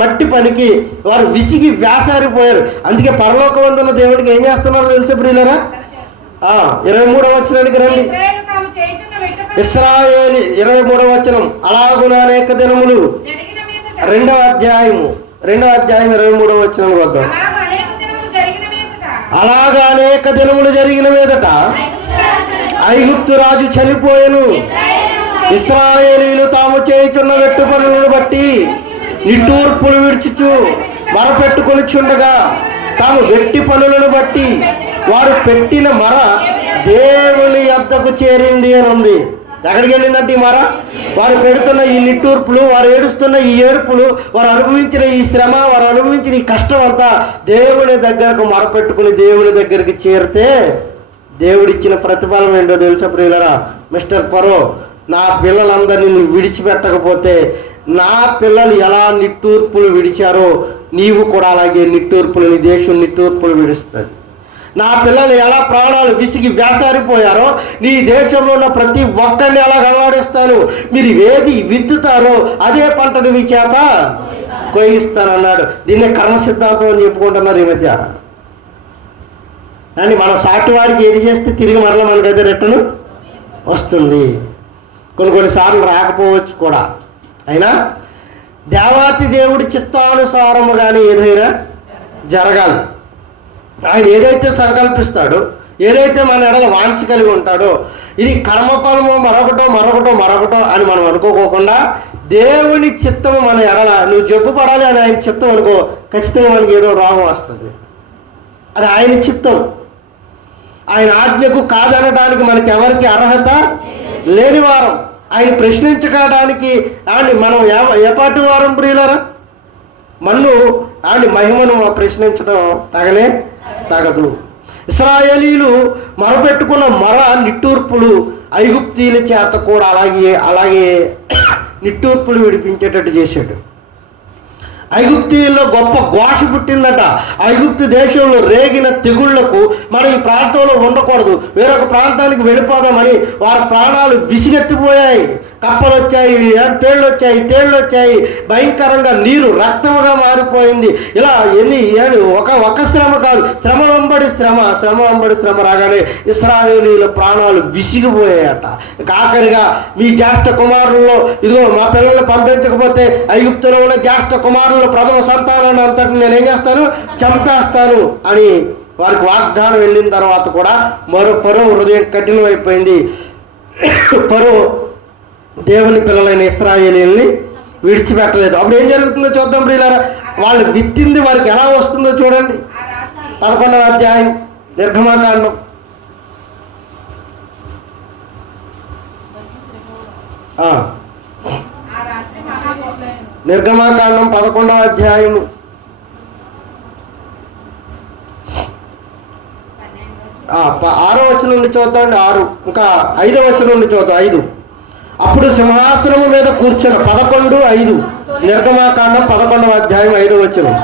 మట్టి పనికి వారు విసిగి వ్యాసారిపోయారు. అందుకే పరలోకవంతున్న దేవుడికి ఏం చేస్తున్నారో తెలిసే ప్రియులరా? 23వ వచనానికి రండి. ఇశ్రాయేలు 23వ వచనం. అలాగున అనేక దినములు, 2వ అధ్యాయం 23వ వచనం వద్దాం. అలాగా అనేక దినములు జరిగిన మీదట ఐగుప్తు రాజు చనిపోయెను. ఇశ్రాయేలీయులు తాము చేయుచున్న వెట్టు పనులను బట్టి నిట్టూర్పులు విడుచుచు మొరపెట్టుకొనిచుండగా, తాము వెట్టి పనులను బట్టి వారు పెట్టిన మొర దేవుని యొద్దకు చేరింది అని ఉంది. ఎక్కడికి వెళ్ళిందంటే ఈ మొర? వారు పెడుతున్న ఈ నిట్టూర్పులు, వారు ఏడుస్తున్న ఈ ఏడుపులు, వారు అనుభవించిన ఈ శ్రమ, వారు అనుభవించిన ఈ కష్టం అంతా దేవుని దగ్గరకు మొరపెట్టుకుని దేవుని దగ్గరికి చేరితే దేవుడిచ్చిన ప్రతిఫలం ఏంటో తెలుసా ప్రియులరా? మిస్టర్ ఫరో, నా పిల్లలందరినీ నువ్వు విడిచిపెట్టకపోతే నా పిల్లలు ఎలా నిట్టూర్పులు విడిచారో నీవు కూడా అలాగే నిట్టూర్పులు, నీ దేశం నిట్టూర్పులు విడుస్తుంది. నా పిల్లలు ఎలా ప్రాణాలు విసిగి వ్యాసారిపోయారో నీ దేశంలో ఉన్న ప్రతి ఒక్కరిని ఎలా గల్లాడిస్తాను. మీరు ఏది విత్తుతారో అదే పంటను మీ చేత కోయిస్తానన్నాడు. దీన్నే కర్మ సిద్ధాంతం అని చెప్పుకుంటున్నారు ఈ మధ్య. అని మనం సాటివాడికి ఏది చేస్తే తిరిగి మరలా మనకైతే రిటర్న్ వస్తుంది. కొన్నిసార్లు రాకపోవచ్చు కూడా. అయినా దేవాతి దేవుడి చిత్తానుసారముగానే ఏదైనా జరగాలి. ఆయన ఏదైతే సంకల్పిస్తాడో, ఏదైతే మన ఎడల వాంఛ కలిగి ఉంటాడో, ఇది కర్మఫలమో మరొకటో అని మనం అనుకోకుండా దేవుని చిత్తము మన ఎడల, నువ్వు జబ్బు పడాలి అని ఆయన చిత్తం అనుకో, ఖచ్చితంగా మనకి ఏదో రోగం వస్తుంది. అది ఆయన చిత్తం. ఆయన ఆజ్ఞకు కాదనడానికి మనకి ఎవరికి అర్హత లేని వారం. ఆయన ప్రశ్నించడానికి మనం ఎపాటి వారం ప్రియులరా? మన్ను ఆయన మహిమను ప్రశ్నించడం తగదు. ఇశ్రాయేలీయులు మొరపెట్టుకున్న మొర, నిట్టూర్పులు ఐగుప్తీయుల చేత కూడా అలాగే నిట్టూర్పులు విడిపించేటట్టు చేశాడు. ఐగుప్తీయుల్లో గొప్ప ఘోష పుట్టిందట. ఐగుప్తు దేశంలో రేగిన తెగుళ్లకు మనం ఈ ప్రాంతంలో ఉండకూడదు, వేరొక ప్రాంతానికి వెళ్ళిపోదామని వారి ప్రాణాలు విసిగెత్తిపోయాయి. కప్పలు వచ్చాయి, పేళ్ళు వచ్చాయి, తేళ్ళు వచ్చాయి, భయంకరంగా నీరు రక్తముగా మారిపోయింది. ఇలా ఒక శ్రమ కాదు, శ్రమ వెంబడి శ్రమ రాగానే ఇశ్రాయేలీయుల ప్రాణాలు విసిగిపోయాయట. ఆఖరిగా మీ జ్యేష్ఠ కుమారుల్లో ఇదిగో మా పిల్లల్ని పంపించకపోతే ఐగుప్తులో ఉన్న జ్యేష్ఠ కుమారుల ప్రథమ సంతానాన్ని అంతటి నేనేం చేస్తాను, చంపేస్తాను అని వారికి వాగ్దానం వెళ్ళిన తర్వాత కూడా ఫరో హృదయం కఠినమైపోయింది. ఫరో దేవుని పిల్లలైన ఇశ్రాయేలీయుల్ని విడిచిపెట్టలేదు. అప్పుడు ఏం జరుగుతుందో చూద్దాం ప్రియులారా. వాళ్ళు విత్తింది వారికి ఎలా వస్తుందో చూడండి. 11వ అధ్యాయం నిర్గమాకాండం. నిర్గమాకాండం 11వ అధ్యాయం 6వ వచనం నుండి చూద్దామండి. 6 ఇంకా 5వ వచనం నుండి చూద్దాం. 5 అప్పుడు సింహాసనము మీద కూర్చున్న 11:5 నిర్గమాకాండం 11వ అధ్యాయం 5వ వచనం.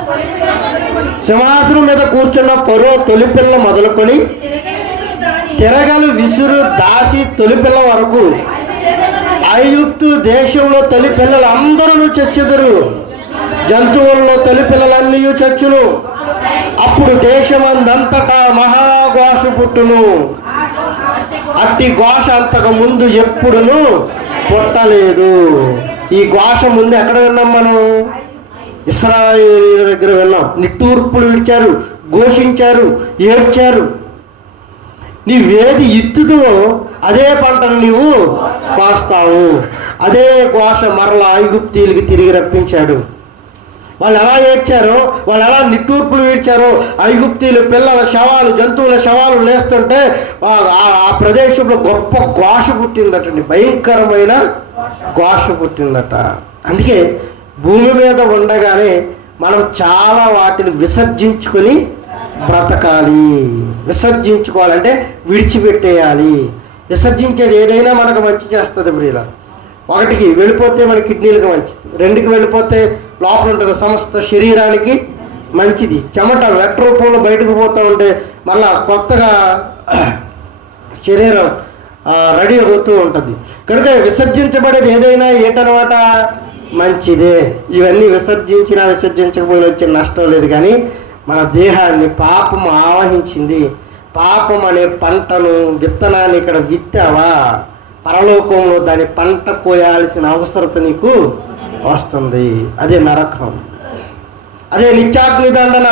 సింహాసనం మీద కూర్చున్న ఫరో తొలిపిల్ల మొదలుకొని తిరగలు విసురు దాసి తొలిపిల్ల వరకు ఐగుప్తు దేశంలో తొలిపిల్లలు అందరూ చచ్చెదరు, జంతువుల్లో తొలిపిల్లలన్నీ చచ్చును. అప్పుడు దేశమందంతటా మహాఘోష పుట్టును. అట్టి ఘోష అంతకు ముందు ఎప్పుడును పుట్టలేదు. ఈ ఘోష ముందు ఎక్కడ విన్నాం మనం? ఇశ్రాయేలీయుల దగ్గర విన్నాం. నిట్టూర్పులు విడిచారు, ఘోషించారు, ఏడ్చారు. నీవేది ఇత్తుదో అదే పంటను నీవు కోస్తావు. అదే ఘోష మరలా ఐగుప్తీయులకి తిరిగి రప్పించాడు. వాళ్ళు ఎలా ఏడ్చారో, వాళ్ళు ఎలా నిట్టూర్పులు ఏడ్చారో, ఐగుప్తీయుల పిల్లల శవాలు, జంతువుల శవాలు లేస్తుంటే ఆ ప్రదేశంలో గొప్ప ఘోష పుట్టిందటండి. భయంకరమైన ఘోష పుట్టిందట. అందుకే భూమి మీద ఉండగానే మనం చాలా వాటిని విసర్జించుకొని బ్రతకాలి. విసర్జించుకోవాలంటే విడిచిపెట్టేయాలి. విసర్జించేది ఏదైనా మనకు మంచి చేస్తుంది ప్రియుల. 1కి వెళ్ళిపోతే మన కిడ్నీలకు మంచిది, 2కి వెళ్ళిపోతే లోపల ఉంటుంది సమస్త శరీరానికి మంచిది. చెమట వెట్ రూపంలో బయటకు పోతూ ఉంటే మళ్ళా కొత్తగా శరీరం రెడీ అవుతూ ఉంటుంది. కనుక విసర్జించబడేది ఏదైనా ఏటనమాట మంచిదే. ఇవన్నీ విసర్జించకపోయినా వచ్చే నష్టం లేదు. కానీ మన దేహాన్ని పాపం ఆవహించింది. పాపం అనే పంటను, విత్తనాన్ని ఇక్కడ విత్తావా, పరలోకంలో దాని పంట కోయాల్సిన అవసరత నీకు వస్తుంది. అదే నరకం, అదే నిత్యాగ్ని దండన.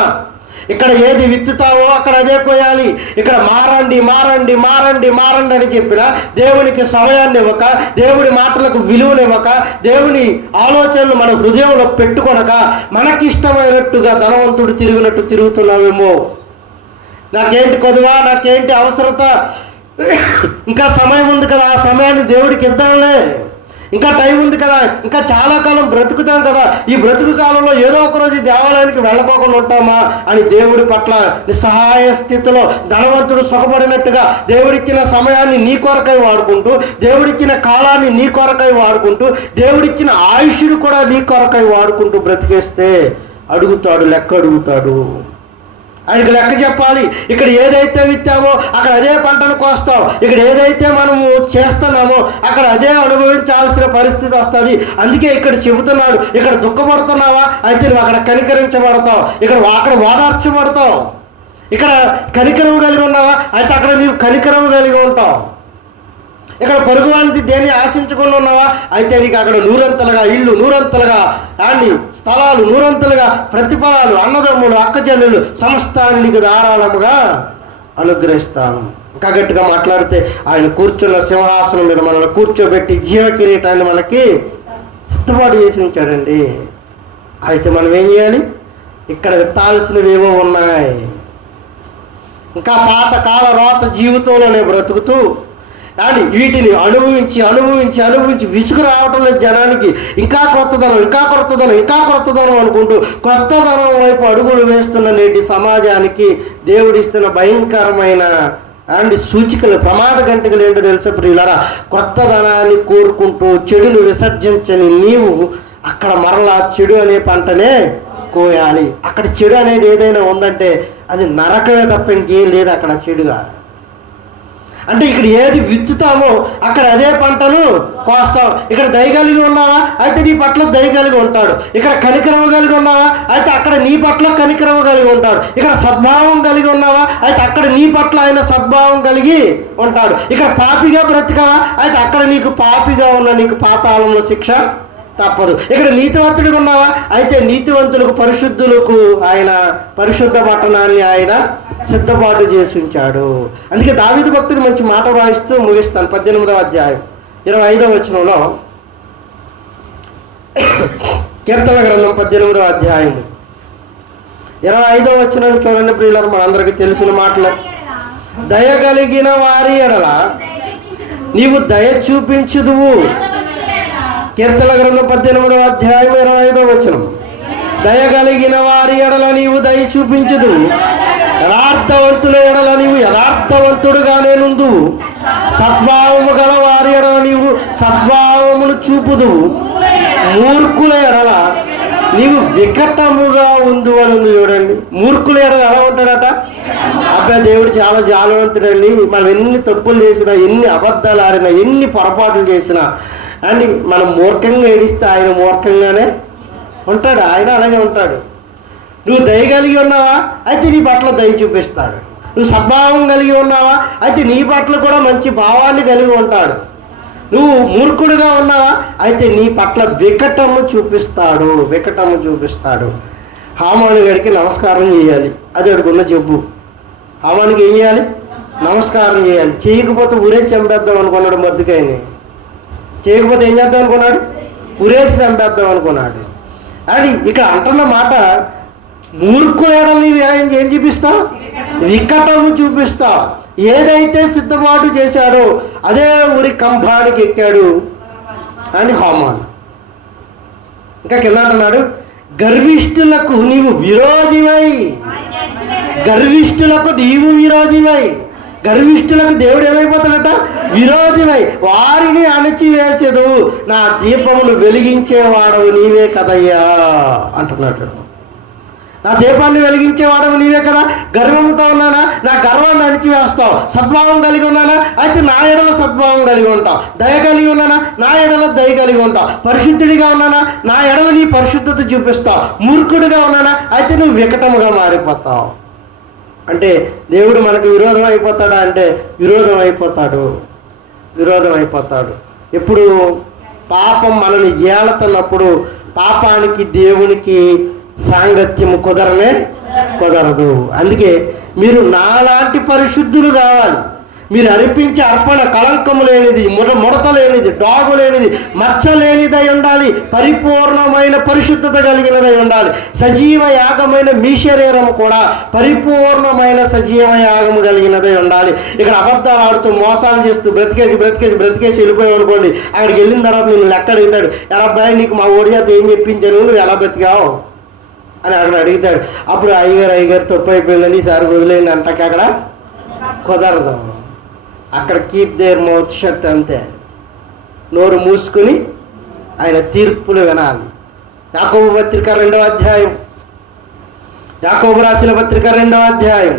ఇక్కడ ఏది విత్తుతావో అక్కడ అదే కోయాలి. ఇక్కడ మారండి మారండి మారండి మారండి అని చెప్పిన దేవునికి సమయాన్ని ఇవ్వక, దేవుడి మాటలకు విలువనివ్వక, దేవుని ఆలోచనలు మన హృదయంలో పెట్టుకొనక మనకి ఇష్టమైనట్టుగా ధనవంతుడు తిరిగినట్టు తిరుగుతున్నామేమో. నాకేంటి కొదువా, నాకేంటి అవసరత, ఇంకా సమయం ఉంది కదా, ఆ సమయాన్ని దేవుడికి ఇద్దాంలే, ఇంకా టైం ఉంది కదా, ఇంకా చాలా కాలం బ్రతుకుతాం కదా, ఈ బ్రతుకు కాలంలో ఏదో ఒకరోజు దేవాలయానికి వెళ్ళకోకుండా ఉంటామా అని దేవుడి పట్ల నిస్సహాయ స్థితిలో ధనవంతుడు సుఖపడినట్టుగా దేవుడిచ్చిన సమయాన్ని నీ కొరకై వాడుకుంటూ, దేవుడిచ్చిన కాలాన్ని నీ కొరకై వాడుకుంటూ, దేవుడిచ్చిన ఆయుష్ను కూడా నీ కొరకై వాడుకుంటూ బ్రతికేస్తే అడుగుతాడు, లెక్క అడుగుతాడు. ఆయనకి లెక్క చెప్పాలి. ఇక్కడ ఏదైతే విత్తామో అక్కడ అదే పంటను కోస్తాం. ఇక్కడ ఏదైతే మనము చేస్తున్నామో అక్కడ అదే అనుభవించాల్సిన పరిస్థితి వస్తుంది. అందుకే ఇక్కడ చెబుతున్నాడు, ఇక్కడ దుఃఖపడుతున్నావా అయితే నువ్వు అక్కడ కనికరించబడతావు, అక్కడ ఓదార్చబడతావు. ఇక్కడ కనికరం కలిగి ఉన్నావా అయితే అక్కడ నీవు కనికరం కలిగి ఉంటావు. ఇక్కడ పొరుగువానికి దేన్ని ఆశించకుండా ఉన్నావా అయితే నీకు అక్కడ నూరంతలుగా ఇల్లు, నూరంతలుగా అన్ని స్థలాలు, నూరంతలుగా ప్రతిఫలాలు, అన్నదమ్ములు, అక్కజల్లులు సమస్తాన్ని నీకు ధారాళముగా అనుగ్రహిస్తాను. ఇంకా గట్టిగా మాట్లాడితే ఆయన కూర్చున్న సింహాసనం మీద మనల్ని కూర్చోబెట్టి జీవ కిరీటాన్ని మనకి సిద్ధపాటు చేసి ఉంచాడండి. అయితే మనం ఏం చేయాలి? ఇక్కడ విత్తాల్సినవి ఏవో ఉన్నాయి. ఇంకా పాతకాల రోత జీవితంలోనే బ్రతుకుతూ కానీ వీటిని అనుభవించి విసుగు రావటం లేదు జనానికి. ఇంకా క్రొత్తదనం అనుకుంటూ కొత్తదనం వైపు అడుగులు వేస్తున్న నేటి సమాజానికి దేవుడిస్తున్న భయంకరమైన అండ్ సూచికలు, ప్రమాద గంటికలు ఏంటో తెలుసా ప్రియులారా? కొత్తదనాన్ని కోరుకుంటూ చెడును విసర్జించని నీవు అక్కడ మరలా చెడు అనే పంటనే కోయాలి. అక్కడ చెడు అనేది ఏదైనా ఉందంటే అది నరకమే తప్ప ఇంకేం లేదు అక్కడ చెడుగా. అంటే ఇక్కడ ఏది విత్తుతామో అక్కడ అదే పంటను కోస్తాం. ఇక్కడ దయ కలిగి ఉన్నావా అయితే నీ పట్ల దయ కలిగి ఉంటాడు. ఇక్కడ కనికరమ కలిగి ఉన్నావా అయితే అక్కడ నీ పట్ల కనికరమ కలిగి ఉంటాడు. ఇక్కడ సద్భావం కలిగి ఉన్నావా అయితే అక్కడ నీ పట్ల ఆయన సద్భావం కలిగి ఉంటాడు. ఇక్కడ పాపిగా బ్రతికావా అయితే అక్కడ నీకు పాపిగా ఉన్న నీకు పాతాళంలో శిక్ష తప్పదు. ఇక్కడ నీతివంతుడిగా ఉన్నావా అయితే నీతివంతులకు పరిశుద్ధులకు ఆయన పరిశుద్ధ పట్టణాన్ని ఆయన సిద్ధపాటు చేసి ఉంచాడు. అందుకే దావీదు భక్తుడు మంచి మాట రాయిస్తూ ముగిస్తాను. 18వ అధ్యాయం 25వ వచనంలో, కీర్తన గ్రంథం 18వ అధ్యాయం 25వ వచనాన్ని చూడండి ప్రియులారా. మనందరికీ తెలిసిన మాటలు. దయ కలిగిన వారి ఎడల నీవు దయ చూపించుదువు. కీర్తన గ్రంథం 18వ అధ్యాయం 25వ వచనం. దయ కలిగిన వారి ఎడల నీవు దయ చూపించుదు, యథార్థవంతుల ఎడల నీవు యథార్థవంతుడుగానే నుండు, సద్భావము గల వారి ఎడల నీవు సద్భావమును చూపుదు, మూర్ఖుల ఎడల నీవు వికటముగా ఉండు అని ఉంది. చూడండి, మూర్ఖుల ఎడల ఎలా ఉంటాడట? అబ్బాయి దేవుడు చాలా జాలవంతుడండి. మనం ఎన్ని తప్పులు చేసినా, ఎన్ని అబద్ధాలు ఆడినా, ఎన్ని పొరపాట్లు చేసినా అండి మనం మూర్ఖంగా ఏడిస్తే ఆయన మూర్ఖంగానే ఉంటాడు. ఆయన అలాగే ఉంటాడు. నువ్వు దయ కలిగి ఉన్నావా అయితే నీ పట్ల దయ చూపిస్తాడు. నువ్వు సద్భావం కలిగి ఉన్నావా అయితే నీ పట్ల కూడా మంచి భావాన్ని కలిగి ఉంటాడు. నువ్వు మూర్ఖుడుగా ఉన్నావా అయితే నీ పట్ల వికటము చూపిస్తాడు. హామాను గడికి నమస్కారం చేయాలి, అది అడుగున్న జబ్బు. హామానికి ఏం చేయాలి? నమస్కారం చేయాలి. చేయకపోతే ఊరే చంపేద్దాం అనుకున్నాడు మొద్దుకాయని. చేయకపోతే ఏం చేద్దాం అనుకున్నాడు? ఉరేసి చంపేద్దాం అనుకున్నాడు. అని ఇక్కడ అంటున్న మాట, మూర్ఖుల ఎడల నీవు ఏం చూపిస్తావు? వికటము చూపిస్తావు. ఏదైతే సిద్ధపాటు చేశాడో అదే ఊరి కంభానికి ఎక్కాడు అని హామాను. ఇంకా కింద అంటున్నాడు, గర్విష్ఠులకు నీవు విరోధివై. గర్విష్ఠులకు దేవుడు ఏమైపోతాడట? విరోధివై. వారిని అణచివేసేదు, నా దీపమును వెలిగించేవాడవు నీవే కదయ్యా అంటున్నాడు. నా దీపాన్ని వెలిగించేవాడవు నీవే కదా. గర్వంతో ఉన్నానా? నా గర్వాన్ని అణిచివేస్తావు. సద్భావం కలిగి ఉన్నానా అయితే నా ఎడల సద్భావం కలిగి ఉంటావు. దయ కలిగి ఉన్నానా? నా ఎడల దయ కలిగి ఉంటావు. పరిశుద్ధుడిగా ఉన్నానా? నా ఎడల నీ పరిశుద్ధత చూపిస్తావు. మూర్ఖుడిగా ఉన్నానా అయితే నువ్వు వికటముగా మారిపోతావు. అంటే దేవుడు మనకు విరోధం అయిపోతాడా అంటే విరోధం అయిపోతాడు. ఎప్పుడు పాపం మనల్ని ఏళతున్నప్పుడు పాపానికి దేవునికి సాంగత్యము కుదరదు. అందుకే మీరు నాలాంటి పరిశుద్ధులు కావాలి. మీరు అర్పించే అర్పణ కళంకము లేనిది, ముడత లేనిది, డాగు లేనిది, మచ్చ లేనిదై ఉండాలి. పరిపూర్ణమైన పరిశుద్ధత కలిగినదై ఉండాలి. సజీవ యాగమైన మీ శరీరం కూడా పరిపూర్ణమైన సజీవ యాగము కలిగినదై ఉండాలి. ఇక్కడ అబద్ధాలు ఆడుతూ మోసాలు చేస్తూ బ్రతికేసి వెళ్ళిపోయావు అనుకోండి, అక్కడికి వెళ్ళిన తర్వాత నేను లెక్క అడుగుతాడు, ఎలాబ్బాయి నీకు మా ఓడి చేత ఏం చెప్పించాను, నువ్వు ఎలా బ్రతికావు అని అక్కడ అడుగుతాడు. అప్పుడు అయ్యగారు తప్పు అయిపోయిందని ఈసారి వదిలేండి అంటాక అక్కడ కుదరదు. అక్కడ కీప్ దేర్ మౌత్ షట్, అంతే. నోరు మూసుకుని ఆయన తీర్పులు వినాలి. యాకోబు పత్రిక 2వ అధ్యాయం, యాకోబు రాసిన పత్రిక 2వ అధ్యాయం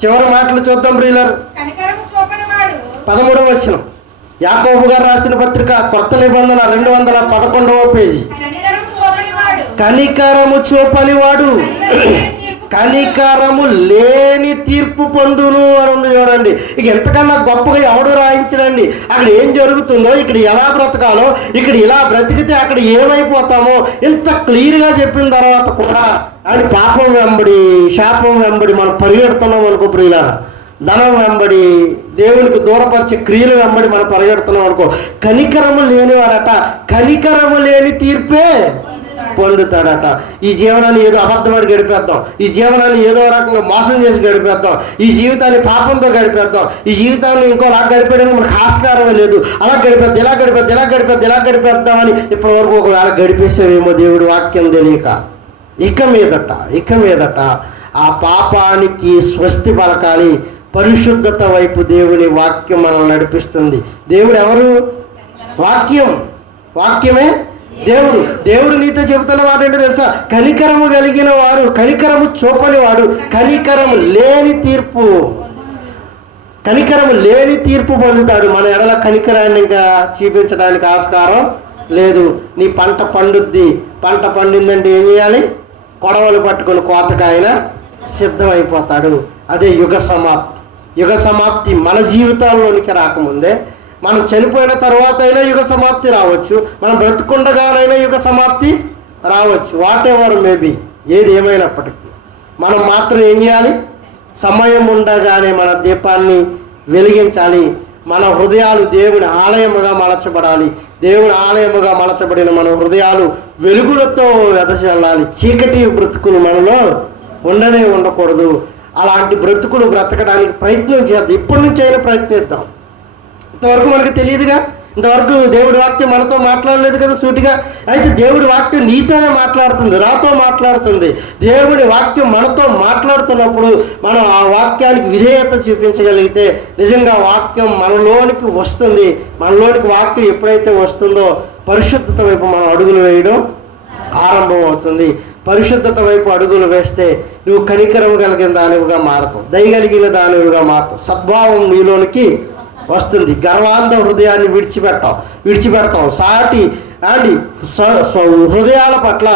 చివరి మాటలు చూద్దాం ప్రియులారు. 13వ వచనం, యాకోబు గారు రాసిన పత్రిక కొత్త నిబంధన 211వ పేజీ. కనికరము చూపనివాడు కనికరము లేని తీర్పు పొందును అని ఉంది. చూడండి, ఇక ఎంతకన్నా గొప్పగా ఎవడు రాయించడండి. అక్కడ ఏం జరుగుతుందో, ఇక్కడ ఎలా బ్రతకాలో, ఇక్కడ ఇలా బ్రతికితే అక్కడ ఏమైపోతామో ఇంత క్లియర్గా చెప్పిన తర్వాత కూడా అని పాపం వెంబడి శాపం వెంబడి మనం పరిగెడుతున్నాం అనుకో ప్రియులారా. ధనం వెంబడి దేవునికి దూరపరిచే క్రియలు వెంబడి మనం పరిగెడుతున్నాం అనుకో. కనికరము లేనివాడట కనికరము లేని తీర్పే పొందుతాడట. ఈ జీవనాన్ని ఏదో అబద్ధపడి గడిపేద్దాం, ఈ జీవనాన్ని ఏదో రకంగా మోసం చేసి గడిపేద్దాం, ఈ జీవితాన్ని పాపంతో గడిపేద్దాం, ఈ జీవితాన్ని ఇంకోలా గడిపేయడానికి మనకు ఆస్కారమే లేదు. అలా గడిపేద్దామని ఇప్పటి వరకు ఒకవేళ గడిపేసేవేమో దేవుడు వాక్యం తెలియక. ఇక మీదట ఆ పాపానికి స్వస్తి పలకాలి. పరిశుద్ధత వైపు దేవుని వాక్యం మనల్ని నడిపిస్తుంది. దేవుడు ఎవరు? వాక్యం. వాక్యమే దేవుడు. దేవుడు నీతో చెబుతున్న మాట ఏంటో తెలుసా? కనికరము కలిగిన వారు, కనికరము చూపని వాడు కనికరము లేని తీర్పు, కనికరము లేని తీర్పు పొందుతాడు. మన ఎడల కనికరాన్ని ఇంకా చూపించడానికి ఆస్కారం లేదు. నీ పంట పండుద్ది. పంట పండిందంటే ఏం చేయాలి? కొడవలు పట్టుకొని కోతకాయన సిద్ధమైపోతాడు. అదే యుగ సమాప్తి. యుగ సమాప్తి మన జీవితాల్లోనికి రాకముందే, మనం చనిపోయిన తర్వాత అయినా యుగ సమాప్తి రావచ్చు, మనం బ్రతుకుండగానైనా యుగ సమాప్తి రావచ్చు. వాట్ ఎవర్ మేబీ, ఏది ఏమైనప్పటికీ మనం మాత్రం ఏం చేయాలి? సమయం ఉండగానే మన దీపాన్ని వెలిగించాలి. మన హృదయాలు దేవుని ఆలయముగా మలచబడాలి. దేవుని ఆలయముగా మలచబడిన మన హృదయాలు వెలుగులతో వెదజల్లాలి. చీకటి బ్రతుకులు మనలో ఉండకూడదు. అలాంటి బ్రతుకులు బ్రతకడానికి ప్రయత్నం చేద్దాం. ఇప్పటి నుంచి అయినా ప్రయత్నిద్దాం. ఇంతవరకు మనకు తెలియదుగా, ఇంతవరకు దేవుడి వాక్యం మనతో మాట్లాడలేదు కదా సూటిగా. అయితే దేవుడి వాక్యం నీతోనే మాట్లాడుతుంది, నాతో మాట్లాడుతుంది. దేవుడి వాక్యం మనతో మాట్లాడుతున్నప్పుడు మనం ఆ వాక్యానికి విధేయత చూపించగలిగితే నిజంగా వాక్యం మనలోనికి వస్తుంది. మనలోనికి వాక్యం ఎప్పుడైతే వస్తుందో పరిశుద్ధత వైపు మనం అడుగులు వేయడం ఆరంభం అవుతుంది. పరిశుద్ధత వైపు అడుగులు వేస్తే నువ్వు కనికరం కలిగిన దానివిగా మారుతావు, దయగలిగిన దానివిగా మారుతావు. సద్భావం నీలోనికి వస్తుంది. గర్వాంధ హృదయాన్ని విడిచిపెడతావు. సాటి హృదయాల పట్ల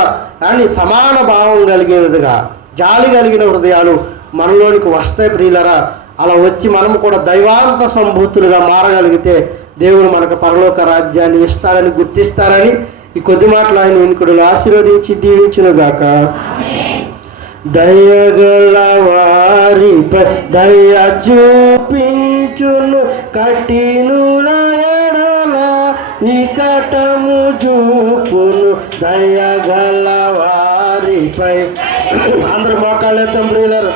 సమాన భావం కలిగినదిగా, జాలి కలిగిన హృదయాలు మనలోనికి వస్తాయి ప్రియులరా. అలా వచ్చి మనము కూడా దైవాంశ సంభూతులుగా మారగలిగితే దేవుడు మనకు పరలోక రాజ్యాన్ని ఇస్తాడని గుర్తిస్తారని ఈ కొద్ది మాటలు ఆయన వినుకుడులు ఆశీర్వదించి దీవించునుగాక. దయగల వారిపై దయ చూపించును, కఠినుల ఎడల వికటము చూపును. దయగల వారిపై అందరూ మోకాళ్ళెత్తాం ప్రియులారు.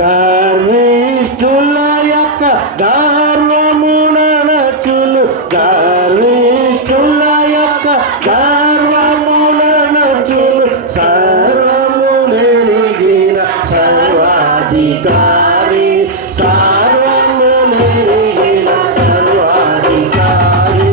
గర్విష్ఠుల యొక్క గర్వమునచును, గర్విష్ఠుల యొక్క గర్వమునచును. సర్వము నెరిగిన సర్వాధికారి, సర్వము నెరిగిన సర్వాధికారి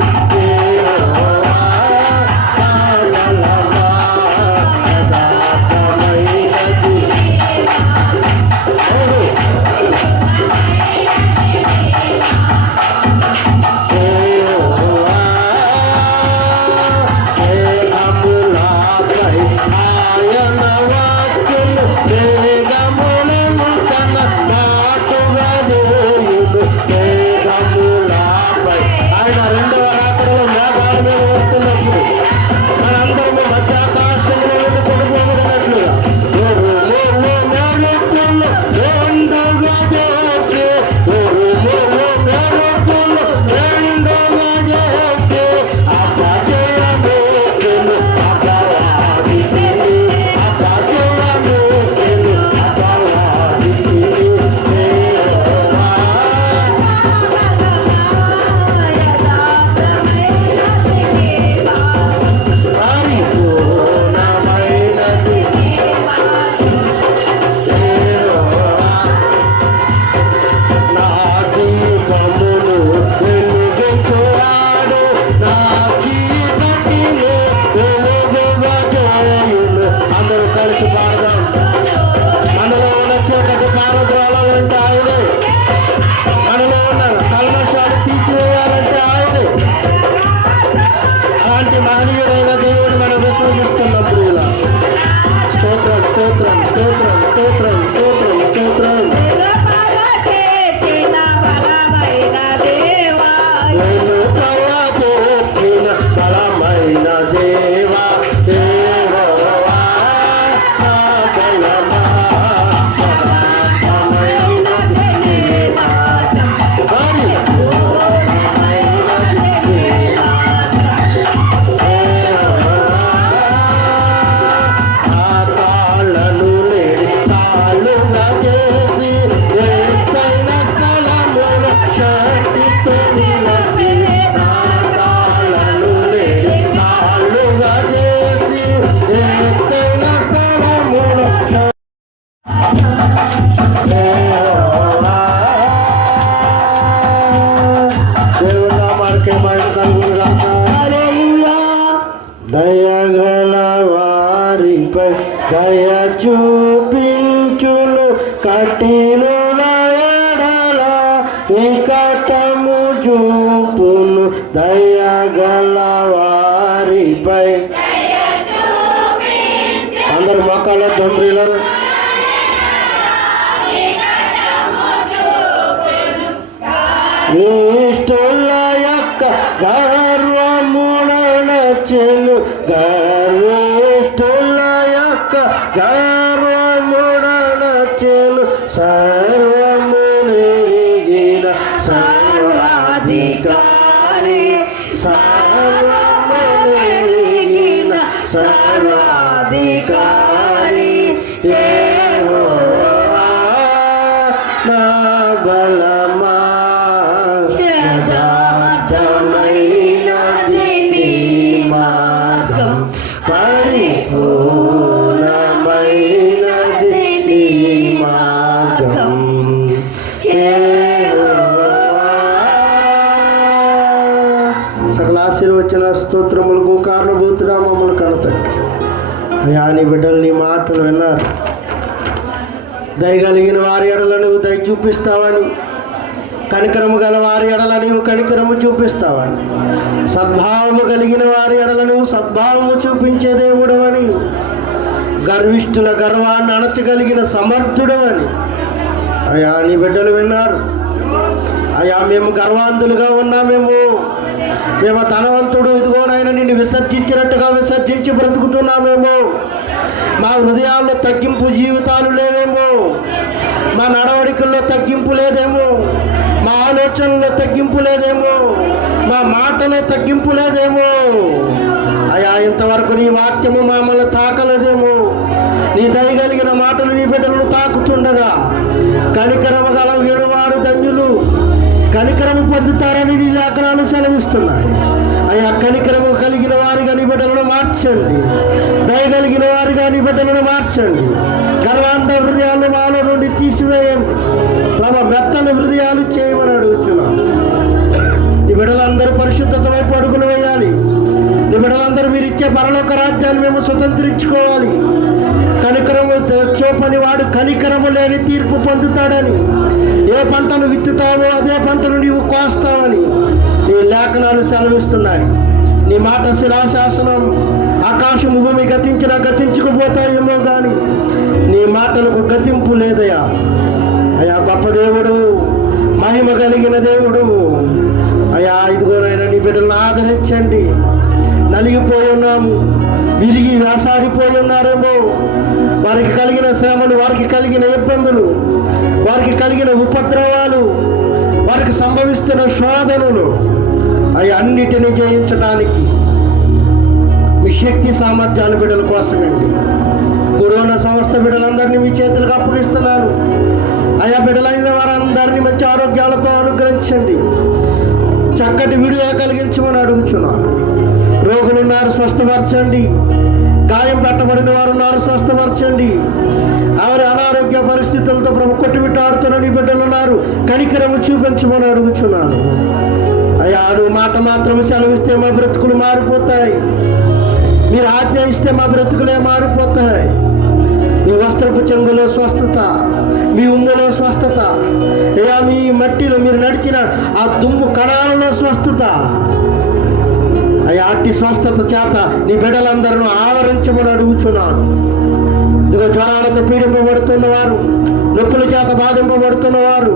దయగల వారిపై దయ చూపించును, కఠినుల ఎడల వికటము చూపును. దయగల వారిపై అందరు మొక్కల తండ్రిలను నిష్ఠుల యొక్క గర్వముడనచెను, గర్విష్ఠుల యొక్క గర్వముడనచెను. సర్వమునిగిన సర్వాధికారి, సర్వమునిగిన సర్వాధికారి యెహోవా నా బలమా. యథార్థమైనది నీ మార్గం, పరిపూర్ణమైనది నీ మార్గం యెహోవా. సకల ఆశీర్వచన స్తోత్రములకు కారణభూతుడా మమ్మల్ని కనతండి అయ్యా. నీ బిడ్డలు నీ మాటలు విన్నారు. దయగలిగిన వారి ఎడల నువ్వు దయ చూపిస్తావని, కనికరము గల వారి ఎడల నీవు కనికరము చూపిస్తావని, సద్భావము కలిగిన వారి ఎడల నువ్వు సద్భావము చూపించే దేవుడవని, గర్విష్ఠుల గర్వాన్ని అణచగలిగిన సమర్థుడవని అయ్యా నీ బిడ్డలు విన్నారు. అయ్యా మేము గర్వాంధులుగా ఉన్నామేమో, మేము ధనవంతుడు ఇదిగోనైనా నిన్ను విసర్జించినట్టుగా విసర్జించి బ్రతుకుతున్నామేమో, మా హృదయాల్లో తగ్గింపు జీవితాలు లేవేమో, మా నడవడికల్లో తగ్గింపు లేదేమో, మా ఆలోచనలో తగ్గింపు లేదేమో, మా మాటలో తగ్గింపు లేదేమో. అయ్యా ఇంతవరకు నీ వాక్యము మమ్మల్ని తాకలేదేమో. నీ దయగలిగిన మాటలు నీ బిడ్డలను తాకుతుండగా కనికరము గల వారు ధన్యులు, కనికరము పొందుతారని నీ లేఖనాలు సెలవిస్తున్నాయి. అయ్యా కనికరము కలిగిన వారిగా నీ బిడ్డలను మార్చండి, దయగలిగిన వారిగా నీ బిడ్డలను మార్చండి. గర్వాంధ హృదయాలు మాలో నుండి తీసివేయండి ప్రభు, మెత్తని హృదయాలు చేయమని అడుగుతున్నాం. నీ బిడ్డలందరూ పరిశుద్ధత వైపు అడుగులు వేయాలి. నీ బిడ్డలందరూ మీరు ఇచ్చే పరలోక రాజ్యాన్ని మేము స్వతంత్రించుకోవాలి. కనికరము చూపని వాడు కనికరము లేని తీర్పు పొందుతాడని, ఏ పంటను విత్తుతావో అదే పంటను నీవు కోస్తావని నీ లేఖనాలు సెలవిస్తున్నాయి. నీ మాట శిలాశాసనం, ఆకాశము భూమి గతించినా గతించుకుపోతాయేమో కానీ నీ మాటలకు గతింపు లేదయా. అయా గొప్ప దేవుడు, మహిమ కలిగిన దేవుడు అయా. ఇదిగోనైనా నీ బిడ్డలను ఆదరించండి. నలిగిపోయి ఉన్నాము, విరిగి వేసారిపోయి ఉన్నారేమో. వారికి కలిగిన శ్రమలు, వారికి కలిగిన ఇబ్బందులు, వారికి కలిగిన ఉపద్రవాలు, వారికి సంభవిస్తున్న శోధనలు అవి అన్నిటినీ జయించడానికి మీ శక్తి సామర్థ్యాలు బిడ్డల కోసమండి. కరోనా సంస్థ బిడ్డలందరినీ మీ చేతులకు అప్పగిస్తున్నాను. ఆయా బిడ్డలైన వారందరినీ మంచి ఆరోగ్యాలతో అనుగ్రహించండి, చక్కటి విడుదల కలిగించమని అడుగుచున్నాను. రోగులున్నారు స్వస్థపరచండి, గాయం పెట్టబడిన వారు ఉన్నారు స్వస్థపరచండి. వారి అనారోగ్య పరిస్థితులతో ప్రభు కొట్టుమిట్టాడుతున్న నీ బిడ్డలు ఉన్నారు, కనికరము చూపించమని అడుగుచున్నాను. అయ్యా నువ్వు మాట మాత్రం సెలవిస్తే మా బ్రతుకులు మారిపోతాయి, మీరు ఆజ్ఞ ఇస్తే మా బ్రతుకులే మారిపోతాయి. మీ వస్త్రపు చెంగులో స్వస్థత, మీ ఉమ్ములో స్వస్థత, అయ్యా మీ మట్టిలో మీరు నడిచిన ఆ దుమ్ము కణాలలో స్వస్థత అయ్యా. అట్టి స్వస్థత చేత నీ బిడ్డలందరూ ఆవరించమని అడుగుచున్నాను. ఇదిగో జ్వరాలతో పీడింపబడుతున్నవారు, నొప్పుల చేత బాధింపబడుతున్నవారు,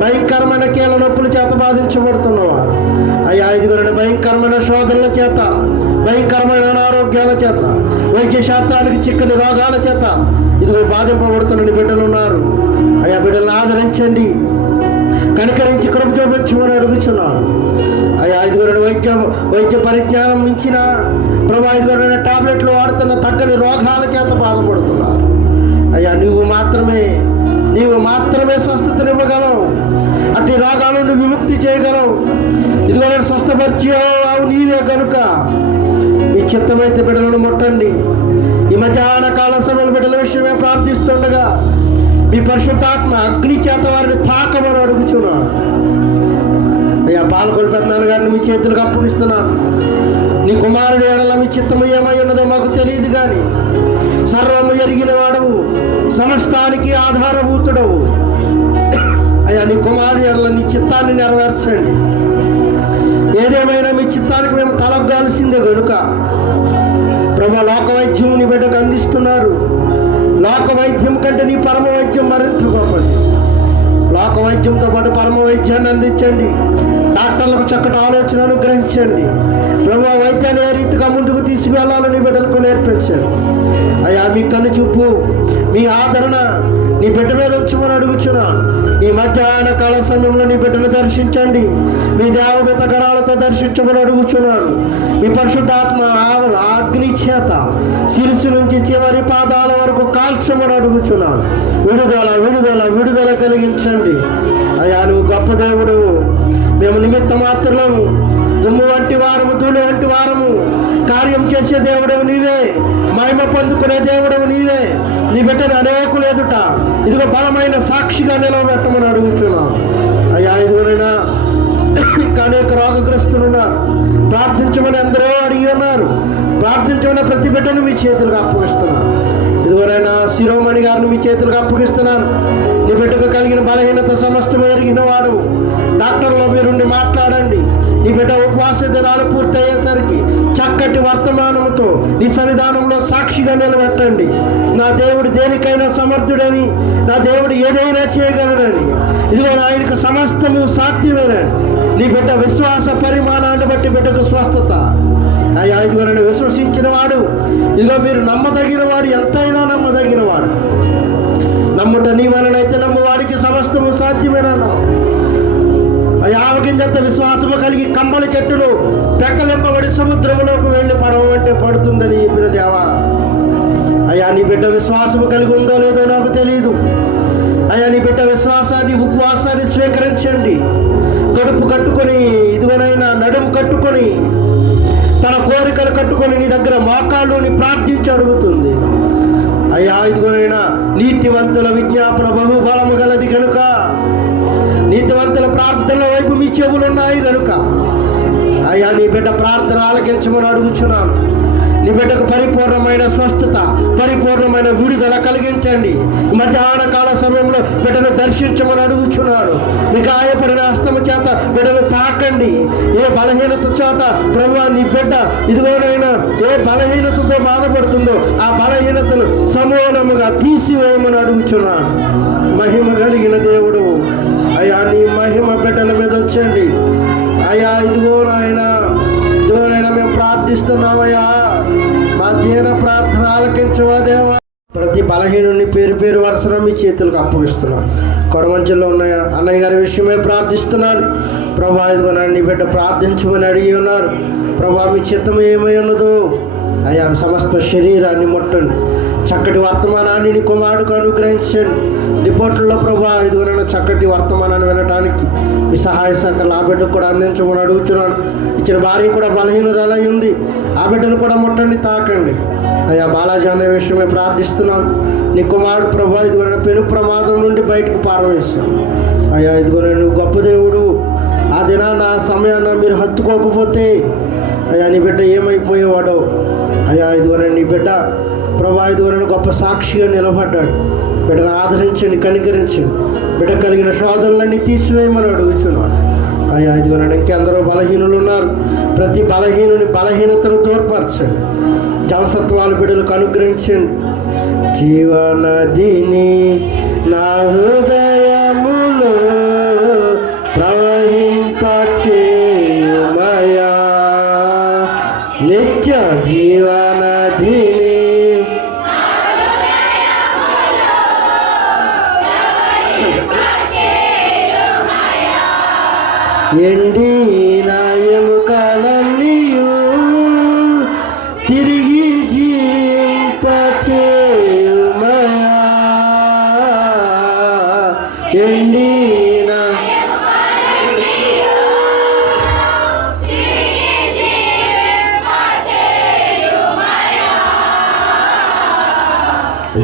భయంకరమైన కీళ్ళ నొప్పుల చేత బాధించబడుతున్నవారు అయ్యా, ఇదిగోనండి భయంకరమైన శోధనల చేత, భయంకరమైన అనారోగ్యాల చేత, వైద్య శాస్త్రానికి చిక్కని రోగాల చేత ఇదిగో బాధింపబడుతున్న నీ బిడ్డలు ఉన్నారు అయ్యా. బిడ్డలను ఆదరించండి, కనికరించి కృప చూపించమని అడుగుచున్నాను అయ్యా. ఇదిగోనండి వైద్య పరిజ్ఞానం మించిన ప్రభా, ఇదిగోనండి టాబ్లెట్లు వాడుతున్న తగ్గని రోగాల చేత బాధపడుతున్నారు అయ్యా. నీవు మాత్రమే స్వస్థతనివ్వగలవు, అట్టి రోగాల నుండి విముక్తి చేయగలవు. ఇదిగో స్వస్థపరిచావు నీవే కనుక మీ చిత్తమైతే బిడ్డలను ముట్టండి. ఈ మధ్యాహ్న కాల సమయంలో బిడ్డల విషయమే ప్రార్థిస్తుండగా మీ పరిశుద్ధాత్మ అగ్ని చేత వారిని తాకమని అడుగుచున్నాను అయ్యా. పాలకొల్లు పెద్దనాన్న గారిని మీ చేతులకు అప్పగిస్తున్నాను. నీ కుమారుడు ఎడల మీ చిత్తము ఏమై ఉన్నదో మాకు తెలియదు కానీ సర్వము ఎరిగిన వాడవు, సమస్తానికి ఆధారభూతుడవు అయ్యా. నీ కుమారుడు ఎడల నీ చిత్తాన్ని నెరవేర్చండి. ఏదేమైనా మీ చిత్తానికి మేము తలగాల్సిందే కనుక ప్రభు లోక వైద్యం నీ బిడ్డకు అందిస్తున్నారు. లోక వైద్యం కంటే నీ పరమ వైద్యం మరింత గొప్పది. లోక వైద్యంతో పాటు పరమ వైద్యాన్ని అందించండి. డాక్టర్లకు చక్కటి ఆలోచన అనుగ్రహించండి. ప్రభు వైద్యాన్ని ఏ రీతిగా ముందుకు తీసుకువెళ్ళాలో నీ బిడ్డలకు నేర్పించండి అయ్యా. మీ కన్ను చూపు, మీ ఆదరణ నీ బిడ్డ మీద ఉంచమని అడుగుచున్నాను. ఈ మధ్యాహ్న కాల సమయంలో నీ బిడ్డను దర్శించండి. మీ దేవదూత గణాలతో దర్శించమని అడుగుచున్నాను. మీ పరిశుద్ధాత్మ అగ్ని చేత శిరస్సు నుంచి చివరి పాదాల వరకు కాల్చమని అడుగుచున్నాను. విడుదల విడుదల విడుదల కలిగించండి అయ్యా. నువ్వు గొప్ప దేవుడు, మేము నిమిత్త మాత్రము, దుమ్ము వంటి వారము, ధూళి వంటి వారము. కార్యం చేసే దేవుడవు నీవే, మహిమ పొందుకునే దేవుడవు నీవే. నీ బిడ్డను అనేకులు ఎదుట ఇదిగో బలమైన సాక్షిగా నిలవబెట్టమని అడుగుతున్నాం అయ్యా. ఇదిగోనైనా అనేక రోగగ్రస్తులున్నారు, ప్రార్థించమని ఎందరో అడిగి ఉన్నారు. ప్రార్థించమని ప్రతి బిడ్డను మీ చేతులకు అప్పగిస్తున్నాను. ఇదివరైనా శిరోమణి గారిని మీ చేతులకు అప్పగిస్తున్నాను. నీ బిడ్డకు కలిగిన బలహీనత సమస్తం ఎరిగిన వాడు, డాక్టర్లో మీరుండి మాట్లాడండి. నీ బిడ్డ ఉపవాస దినాలు పూర్తయ్యేసరికి చక్కటి వర్తమానంతో నీ సన్నిధానంలో సాక్షిగా నిలబెట్టండి. నా దేవుడు దేనికైనా సమర్థుడని, నా దేవుడు ఏదైనా చేయగలడని, ఇదిగో ఆయనకు సమస్తము సాధ్యమేనని నీ బిడ్డ విశ్వాస పరిమాణాన్ని బట్టి బిడ్డకు స్వస్థత అయ్యా. ఇదిగో నన్ను విశ్వసించిన వాడు, ఇదిగో మీరు నమ్మదగిన వాడు, ఎంతైనా నమ్మదగిన వాడు. నమ్ముట నీ వలనైతే నమ్మువాడికి సమస్తము సాధ్యమేనన్నావు అయ్యా. ఆవగింజంత విశ్వాసము కలిగి కమ్మల చెట్టును పెక్కలింపబడి సముద్రంలోకి వెళ్ళి పడవంటే పడుతుందని చెప్పిన దేవా అయ్యా. నీ బిడ్డ విశ్వాసము కలిగి ఉందో లేదో నాకు తెలియదు అయ్యా. నీ బిడ్డ విశ్వాసాన్ని, ఉపవాసాన్ని స్వీకరించండి. కడుపు కట్టుకొని, ఇదిగోనైనా నడుము కట్టుకొని, తన కోరికలు కట్టుకొని నీ దగ్గర మోకాళ్ళుని ప్రార్థించి అడుగుతుంది అయ్యా. ఇదిగోనైనా నీతివంతుల విజ్ఞాపన బహుబలము గలది కనుక, నీతివంతుల ప్రార్థనల వైపు మీ చెవులున్నాయి కనుక అయ్యా. నీ బిడ్డ ప్రార్థన ఆలకించమని అడుగుచున్నాను. నీ బిడ్డకు పరిపూర్ణమైన స్వస్థత, పరిపూర్ణమైన విడుదల కలిగించండి. మధ్యాహ్న కాల సమయంలో బిడ్డను దర్శించమని అడుగుచున్నాను. మీ గాయపడిన హస్తము చేత బిడ్డను తాకండి. ఏ బలహీనత చేత ప్రభువా నీ బిడ్డ ఇదిగోనైనా ఏ బలహీనతతో బాధపడుతుందో ఆ బలహీనతను సమూలముగా తీసివేయమని అడుగుచున్నాను. మహిమ కలిగిన దేవుడు అయ్యా, నీ మహిమ బిడ్డల మీద వచ్చండి అయ్యా. ఇదిగోనైనా మేము ప్రార్థిస్తున్నామయ్యా. మా దీన ప్రార్థన ఆలకించవా దేవా. ప్రతి బలహీనుని పేరు పేరు వరుసలో మీ చేతులకు అప్పగిస్తున్నాను. కొడమంచుల్లో ఉన్న అన్నయ్య గారి విషయమే ప్రార్థిస్తున్నాను ప్రభా. ఇదిగోనైనా నీ బిడ్డ ప్రార్థించమని అడిగి ఉన్నారు ప్రభా. మీ చిత్తము ఏమై ఉన్నదో అయ్యా సమస్త శరీరాన్ని ముట్టండి. చక్కటి వర్తమానాన్ని నీ కుమారుడికి అనుగ్రహించండి. రిపోర్టుల్లో ప్రభా ఇదిగోనైనా చక్కటి వర్తమానాన్ని వినడానికి మీ సహాయ సహకారాలు ఆ బిడ్డకు కూడా అందించమని అడుగుతున్నాను. ఇచ్చిన భార్య కూడా బలహీనరాలై ఉంది, ఆ బిడ్డను కూడా ముట్టండి, తాకండి అయ్యా. బాలాజీ అనే విషయమే ప్రార్థిస్తున్నాను. నీ కుమారుడు ప్రభా ఇదిగోనైనా పెను ప్రమాదం నుండి బయటకు పారవేశాను అయ్యా. ఇదిగోనైనా నువ్వు గొప్ప దేవుడు. ఆ దినాన ఆ సమయాన్ని మీరు హత్తుకోకపోతే అయ్యా నీ బిడ్డ ఏమైపోయేవాడో అయ్యా. ఇదిగోనైనా నీ బిడ్డ ప్రభా ఇదిగోనైనా గొప్ప సాక్షిగా నిలబడ్డాడు. బిడ్డను ఆదరించండి, కనికరించండి. బిడ్డ కలిగిన శోధనలన్నీ తీసివేయమని అడుగుతున్నాను అయ్యా. ఇదిగోనైనా ఇంకెందరో బలహీనులు ఉన్నారు. ప్రతి బలహీనుని బలహీనతను తోడ్పరచండి. జవసత్వాలు బిడ్డలకు అనుగ్రహించండి. జీవనదిని నా హృదయములో ప్రవహింపచేయుమయా. నిత్య జీవనదిని ఎండిన ఎముకలన్నీయు తిరిగి జీవింపచేయుమయా. ఎండిన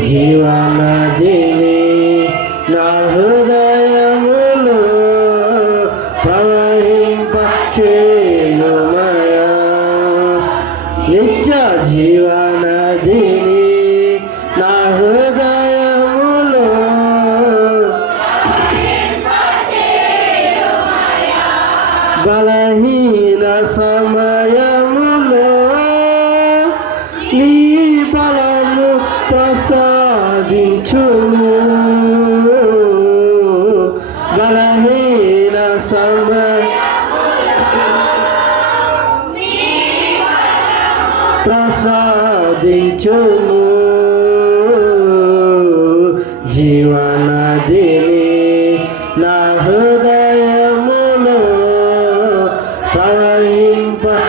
జీవనదిని నా హృదయములో ప్రవహింపచేయుమయా. నిత్య జీవనదిని నా హృదయములో బలహీన సమయములో నీ బలము ప్రసాదించుము. బలహీన ప్రసాదించుము. జీవనదిని నా హృదయములో ప్రవహింపచేయుమయా.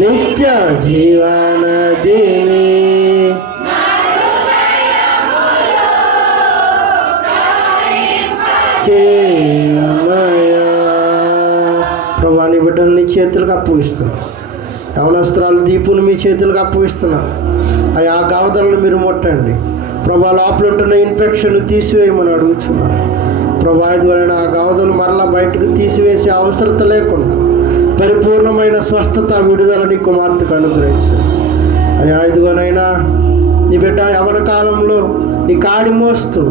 నిత్య జీవనదిని చేయుమయా. ప్రభా నీ బిడ్డలు నీ చేతులకు అప్పగిస్తున్నాను. యవనస్త్రాలు దీపుని మీ చేతులకు అప్పగిస్తున్నాను. ఆ గావదలను మీరు ముట్టండి ప్రభా. లోపల ఉంటున్న ఇన్ఫెక్షన్ తీసివేయమని అడుగుతున్నాను ప్రభా. ఇదివలన ఆ గావదలు మరలా బయటకు తీసివేసే అవసరత లేకుండా పరిపూర్ణమైన స్వస్థత విడుదల నీ కుమార్తెకు అనుగ్రహించు అయ్యా. ఇదిగోనైనా నీ బిడ్డ యవన కాలంలో నీ కాడి మోస్తూ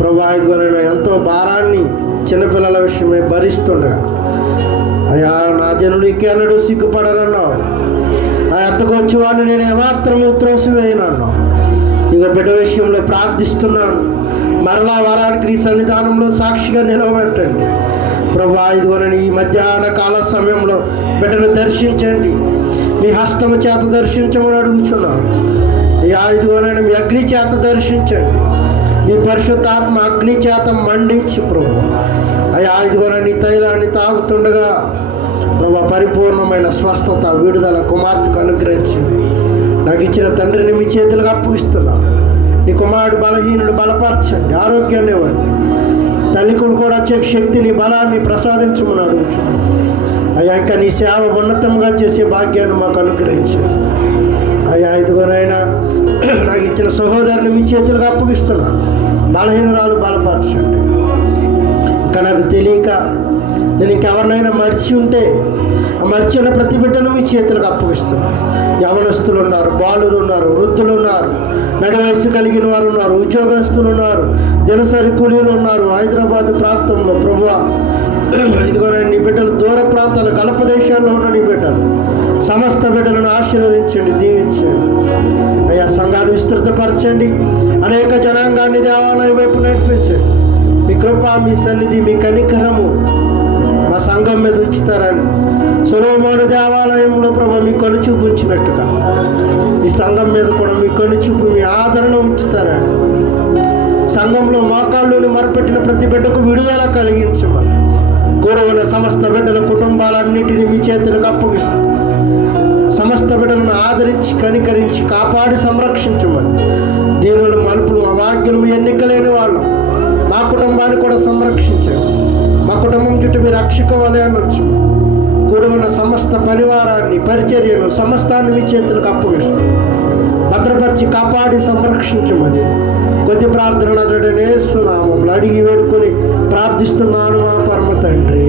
ప్రభా ఇదిగోనైనా ఎంతో భారాన్ని చిన్నపిల్లల విషయమై భరిస్తుండగా అయ్యా నా జనులు ఇంకెన్నడూ సిగ్గుపడరన్నావు. నా ఎత్తకు వచ్చేవాడిని నేను ఏమాత్రము త్రోసివేయనన్నావు. ఇక బిడ్డ విషయంలో ప్రార్థిస్తున్నాను. మరలా వరానికి నీ సన్నిధానంలో సాక్షిగా నిలవబెట్టండి ప్రభా. ఇదిగోనని ఈ మధ్యాహ్న కాల సమయంలో బిడ్డను దర్శించండి. మీ హస్తము చేత దర్శించమని అడుగుతున్నాను అయ్యా. ఇదిగోనని మీ అగ్ని చేత దర్శించండి. మీ పరిశుద్ధాత్మ అగ్ని చేత మండించి ప్రభు అయ్యా. ఇదిగోనని తైలాన్ని తాగుతుండగా ప్రభా పరిపూర్ణమైన స్వస్థత విడుదల కుమార్తెకు అనుగ్రహించింది. నాకు ఇచ్చిన తండ్రిని మీ చేతులకు అప్పగిస్తున్నాను. నీ కుమారుడు బలహీనుడు బలపరచండి, ఆరోగ్యాన్ని ఇవ్వండి. తల్లికుడు కూడా వచ్చే శక్తిని బలాన్ని ప్రసాదించమని అడుగుతున్నాను అయ్యా. ఇంకా నీ సేవ ఉన్నతంగా చేసే భాగ్యాన్ని మాకు అనుగ్రహించండి అయ్యా. ఇదిగోనైనా నాకు ఇచ్చిన సహోదరుని మీ చేతులకు అప్పగిస్తున్నాను. బలహీనరాలు బలపరచండి. ఇంకా నాకు తెలియక నేను ఇంకెవరినైనా మర్చి ఉంటే ఆ మర్చిన ప్రతి బిడ్డను మీ చేతులకు అప్పగిస్తున్నాను. యవనస్తులు ఉన్నారు, బాలులు ఉన్నారు, వృద్ధులు ఉన్నారు, నడి వయసు కలిగిన వారు ఉన్నారు, ఉద్యోగస్తులు ఉన్నారు, దినసరి కూలీలు ఉన్నారు. హైదరాబాద్ ప్రాంతంలో ప్రభువా ఇదిగో నీ బిడ్డలు దూర ప్రాంతాలు గల్ఫ దేశాల్లో ఉన్న నీ బిడ్డలు సమస్త బిడ్డలను ఆశీర్వదించండి, దీవించండి అయ్యా. సంఘాన్ని విస్తృతపరచండి. అనేక జనాంగాన్ని దేవాలయం వైపు నడిపించండి. మీ కృప, మీ సన్నిధి, మీ కనికరము మా సంఘం మీద ఉంచుతారని సొలొమోను దేవాలయంలో ప్రభు మీ కనుచూపు ఉంచినట్టుగా ఈ సంఘం మీద కూడా మీ కనుచూపు, మీ ఆదరణ ఉంచుతారని సంఘంలో మోకాళ్ళుని మరపెట్టిన ప్రతి బిడ్డకు విడుదల కలిగించమని కూడా ఉన్న సమస్త బిడ్డల కుటుంబాలన్నిటినీ మీ చేతులకు అప్పగిస్తుంది. సమస్త బిడ్డలను ఆదరించి కనికరించి కాపాడి సంరక్షించమని దీనులు మలుపులు అవాగ్యులు ఎన్నికలేని వాళ్ళం మా కుటుంబాన్ని కూడా సంరక్షించండి. మా కుటుంబం చుట్టూ మీ రక్షక వలయాన్ని ఉంచు. కూడి ఉన్న సమస్త పరివారాన్ని పరిచర్యను సమస్తాన్ని మీ చేతులకు అప్పగిస్తుంది. భద్రపరిచి కాపాడి సంరక్షించమని కొద్ది ప్రార్థన యేసు నామములో అడిగి వేడుకొని ప్రార్థిస్తున్నాను మా పరమ తండ్రి.